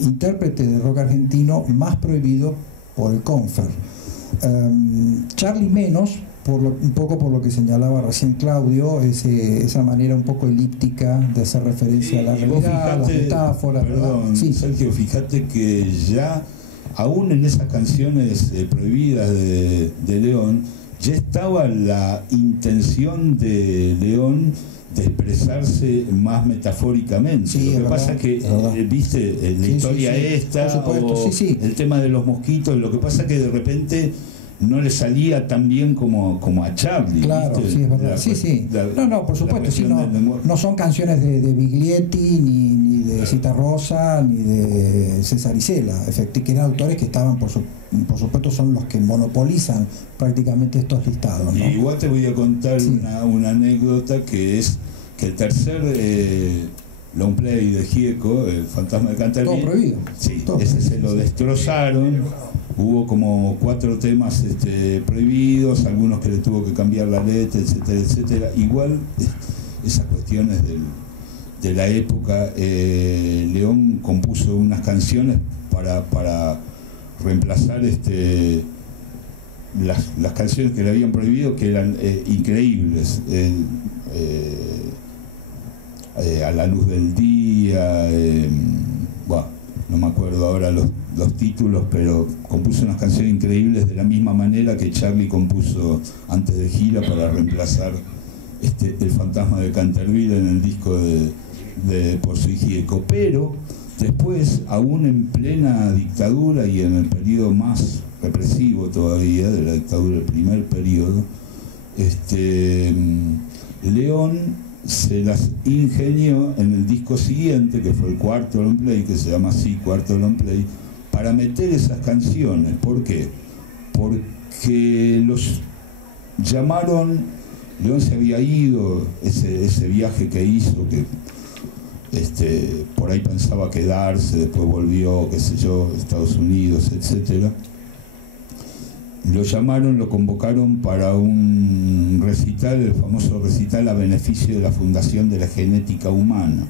intérprete de rock argentino más prohibido por el Confer. Charly menos, un poco por lo que señalaba recién Claudio, esa manera un poco elíptica de hacer referencia a la realidad, las metáforas. Perdón, sí. Sergio, fíjate que ya, aún en esas canciones prohibidas de León, ya estaba la intención de León de expresarse más metafóricamente. Sí, lo que pasa es que, viste, la historia esta, o el tema de los mosquitos, lo que pasa es que de repente no le salía tan bien como a Charly. Claro, ¿viste? Sí, es verdad. No, por supuesto, sí, no son canciones de Biglietti, ni de Cita Rosa, ni de César Isela, que eran autores que estaban, por supuesto, son los que monopolizan prácticamente estos listados, ¿no? Y igual te voy a contar una anécdota, que es que el tercer long play de Gieco, El fantasma de Canterville, todo prohibido. Sí, ese se lo destrozaron. Hubo como 4 temas prohibidos, algunos que le tuvo que cambiar la letra, etcétera, etcétera. Igual esas cuestiones de la época, León compuso unas canciones para reemplazar las canciones que le habían prohibido, que eran increíbles. A la luz del día, no me acuerdo ahora los títulos, pero compuso unas canciones increíbles, de la misma manera que Charly compuso antes de gira para reemplazar El fantasma de Canterville en el disco de Por Soy Gieco. Pero después, aún en plena dictadura y en el periodo más represivo todavía de la dictadura, el primer periodo, León se las ingenió en el disco siguiente, que fue el cuarto long play, que se llama así, cuarto long play, para meter esas canciones. ¿Por qué? Porque los llamaron, León se había ido, ese viaje que hizo, que por ahí pensaba quedarse, después volvió, qué sé yo, Estados Unidos, etcétera. Lo llamaron, lo convocaron para un recital, el famoso recital a beneficio de la Fundación de la Genética Humana.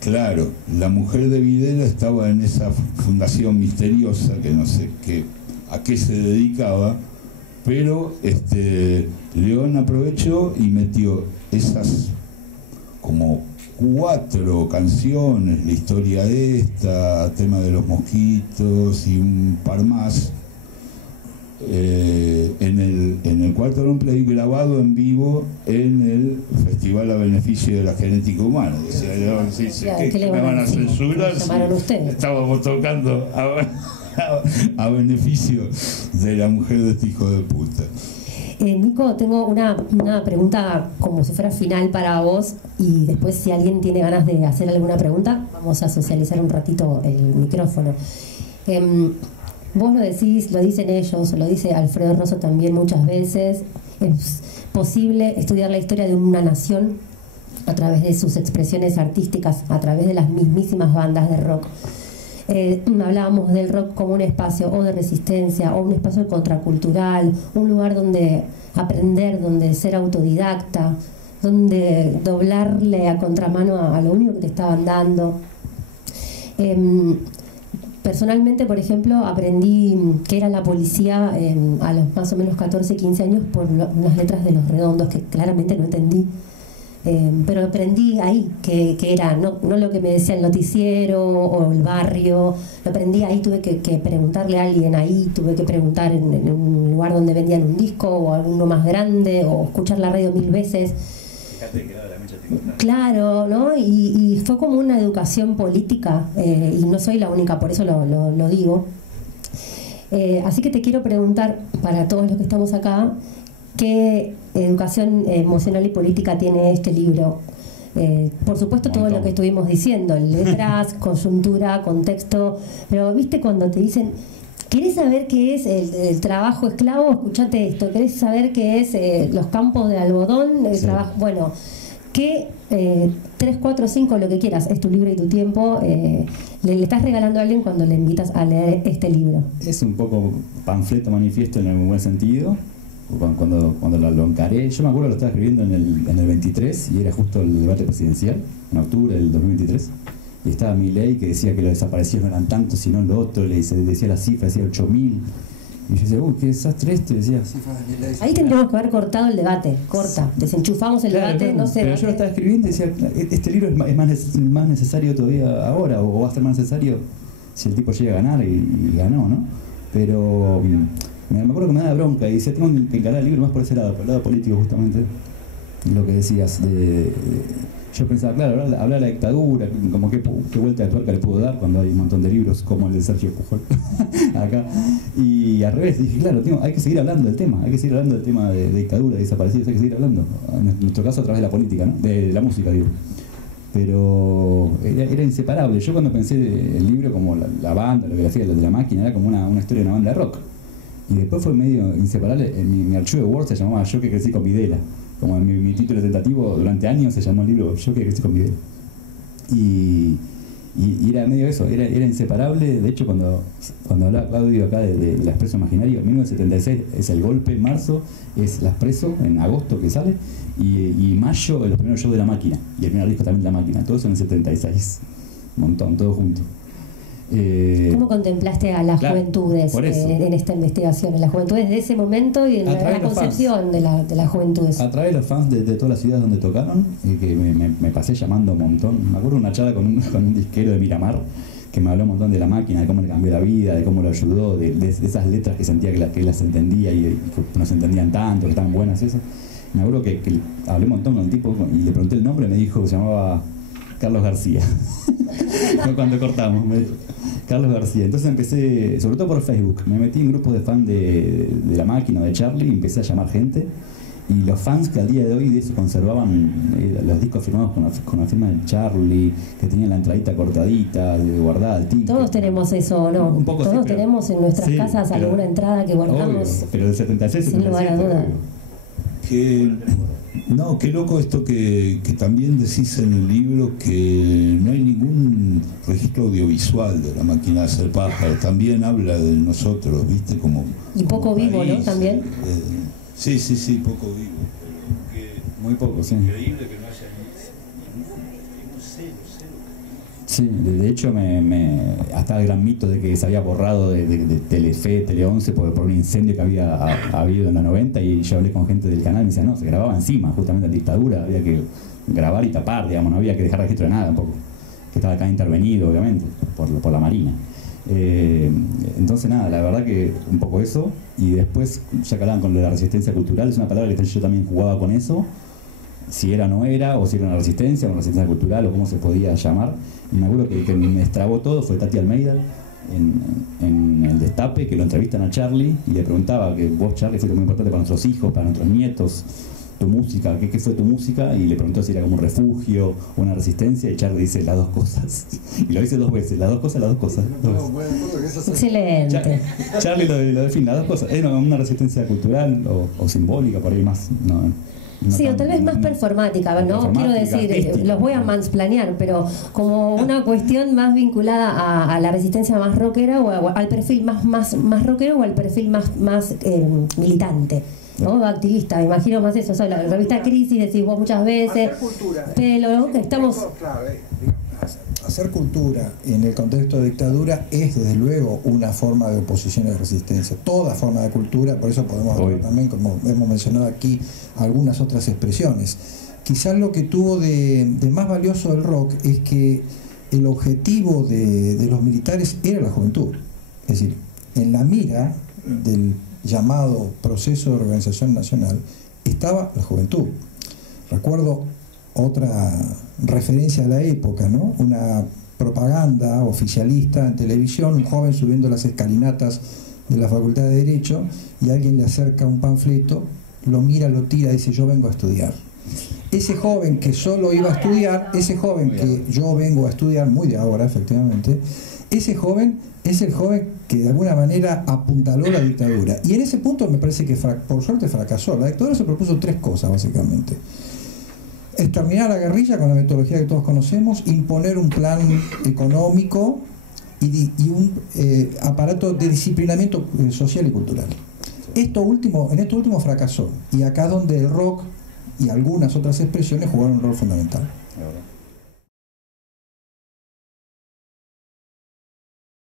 Claro, la mujer de Videla estaba en esa fundación misteriosa, que no sé a qué se dedicaba, pero León aprovechó y metió esas como 4 canciones, La historia esta, Tema de los mosquitos y un par más, en el cuarto long play, grabado en vivo en el Festival a Beneficio de la Genética Humana. Decía, ¿qué me van a censurar si estábamos tocando a beneficio de la mujer de este hijo de puta? Nico, tengo una pregunta como si fuera final para vos, y después, si alguien tiene ganas de hacer alguna pregunta, vamos a socializar un ratito el micrófono. Vos lo decís, lo dicen ellos, lo dice Alfredo Rosso también muchas veces: es posible estudiar la historia de una nación a través de sus expresiones artísticas, a través de las mismísimas bandas de rock. Hablábamos del rock como un espacio o de resistencia, o un espacio contracultural, un lugar donde aprender, donde ser autodidacta, donde doblarle a contramano a lo único que te estaban dando. Personalmente, por ejemplo, aprendí qué era la policía a los más o menos 14, 15 años por unas letras de Los Redondos que claramente no entendí. Pero aprendí ahí que era no lo que me decía el noticiero o el barrio. Lo aprendí ahí, tuve que preguntarle a alguien ahí, tuve que preguntar en un lugar donde vendían un disco o alguno más grande, o escuchar la radio 1000 veces. Fíjate que Claro, ¿no? Y fue como una educación política, y no soy la única, por eso lo digo. Así que te quiero preguntar, para todos los que estamos acá, ¿qué educación emocional y política tiene este libro? Por supuesto todo lo que estuvimos diciendo, letras, coyuntura, contexto, pero viste cuando te dicen, ¿querés saber qué es el trabajo esclavo? Escuchate esto. ¿Querés saber qué es los campos de algodón? El trabajo, bueno, ¿qué 3, 4, 5, lo que quieras, es tu libro y tu tiempo, le estás regalando a alguien cuando le invitas a leer este libro? Es un poco panfleto manifiesto en el buen sentido. Cuando lo encaré, yo me acuerdo que lo estaba escribiendo en el 23 y era justo el debate presidencial, en octubre del 2023, y estaba Milei que decía que los desaparecidos no eran tantos sino lo otro, le decía la cifra, decía 8.000, y yo decía, qué desastre esto, y decía ahí tendríamos que haber cortado el debate, desenchufamos el debate, claro, no sé. Pero yo lo estaba escribiendo y decía, este libro es más necesario todavía ahora, o va a ser más necesario si el tipo llega a ganar, y ganó, ¿no? Pero me acuerdo que me da bronca y decía, tengo que encarar el libro más por ese lado, por el lado político justamente, lo que decías. Yo pensaba, claro, hablar de la dictadura, como qué vuelta de tuerca le pudo dar cuando hay un montón de libros como el de Sergio Pujol acá. Y al revés, dije, claro, hay que seguir hablando del tema, de dictadura, de desaparecidos, hay que seguir hablando. En nuestro caso a través de la política, ¿no? De la música, digo. Pero era inseparable. Yo cuando pensé el libro como la banda, la biografía de la máquina, era como una historia de una banda de rock. Y después fue medio inseparable. En mi archivo de Word se llamaba Yo que crecí con Videla. Como mi título tentativo durante años se llamó el libro Yo que crecí con Videla. Y era medio eso, era inseparable. De hecho, cuando hablaba Claudio acá de La Expreso Imaginario, 1976 es el golpe, marzo es La Expreso, en agosto que sale, y mayo los primeros shows de La Máquina, y el primer disco también de La Máquina, todo eso en el 76. Un montón, todo junto. ¿Cómo contemplaste a las juventudes en esta investigación? En las juventudes de ese momento y en la concepción de las juventudes. A través de los fans de todas las ciudades donde tocaron, que me pasé llamando un montón. Me acuerdo de una charla con un disquero de Miramar que me habló un montón de La Máquina, de cómo le cambió la vida, de cómo lo ayudó, de esas letras que sentía que él las entendía y que no se entendían tanto, que estaban buenas eso. Me acuerdo que hablé un montón con el tipo y le pregunté el nombre y me dijo que se llamaba Carlos García. Cuando cortamos, me dijo Carlos García. Entonces empecé, sobre todo por Facebook, me metí en grupos de fans de La Máquina, de Charlie, y empecé a llamar gente. Y los fans que al día de hoy de eso conservaban los discos firmados con la firma de Charlie, que tenían la entradita cortadita, guardada al ticket. Todos tenemos eso, ¿no? Un poco todos sí, tenemos en nuestras casas alguna entrada que guardamos. Obvio, pero del 76, sin lugar a duda. Qué loco esto que también decís en el libro, que no hay ningún registro audiovisual de La Máquina de Hacer Pájaros. También habla de nosotros, ¿viste? Y poco vivo, ¿no? También. Sí, poco vivo. Muy poco, sí. Increíble que no haya no sé. Sí, de hecho hasta el gran mito de que se había borrado de Telefe, Tele 11 por un incendio que había habido en la 90, y yo hablé con gente del canal y me decían, no, se grababa encima, justamente en dictadura, había que grabar y tapar, digamos, no había que dejar registro de nada tampoco, que estaba acá intervenido, obviamente, por la Marina. Entonces nada, la verdad que un poco eso, y después ya que hablaban con lo de la resistencia cultural, es una palabra que yo también jugaba con eso, si era o no era, o si era una resistencia cultural, o cómo se podía llamar. Y me acuerdo que me destrabó todo fue Tati Almeida en el Destape, que lo entrevistan a Charlie y le preguntaba que vos, Charlie, fuiste muy importante para nuestros hijos, para nuestros nietos, tu música, ¿qué fue tu música? Y le preguntó si era como un refugio, una resistencia, y Charlie dice las dos cosas. Y lo dice 2 veces, las dos cosas. Excelente. Charlie lo define, las 2 cosas. Era una resistencia cultural o simbólica, por ahí más. Sí, o tal vez más performática, ¿no? Quiero decir, artística. Los voy a mansplanear, pero como una cuestión más vinculada a la resistencia más rockera, o al perfil más rockero, o al perfil más militante, ¿no? Activista, me imagino más eso. O sea, la revista Crisis, decís vos muchas veces. Hacer cultura. Pero que estamos... Hacer cultura en el contexto de dictadura es desde luego una forma de oposición y de resistencia. Toda forma de cultura, por eso podemos hablar también, como hemos mencionado aquí, algunas otras expresiones. Quizás lo que tuvo de más valioso el rock es que el objetivo de los militares era la juventud. Es decir, en la mira del llamado proceso de organización nacional estaba la juventud. Recuerdo otra referencia de la época, ¿no? Una propaganda oficialista en televisión, un joven subiendo las escalinatas de la Facultad de Derecho y alguien le acerca un panfleto, lo mira, lo tira y dice: yo vengo a estudiar. Ese joven que solo iba a estudiar, ese joven que yo vengo a estudiar, muy de ahora efectivamente, ese joven es el joven que de alguna manera apuntaló la dictadura. Y en ese punto me parece que por suerte fracasó. La dictadura se propuso tres cosas básicamente: exterminar la guerrilla con la metodología que todos conocemos, imponer un plan económico y un aparato de disciplinamiento social y cultural. En esto último fracasó, y acá donde el rock y algunas otras expresiones jugaron un rol fundamental.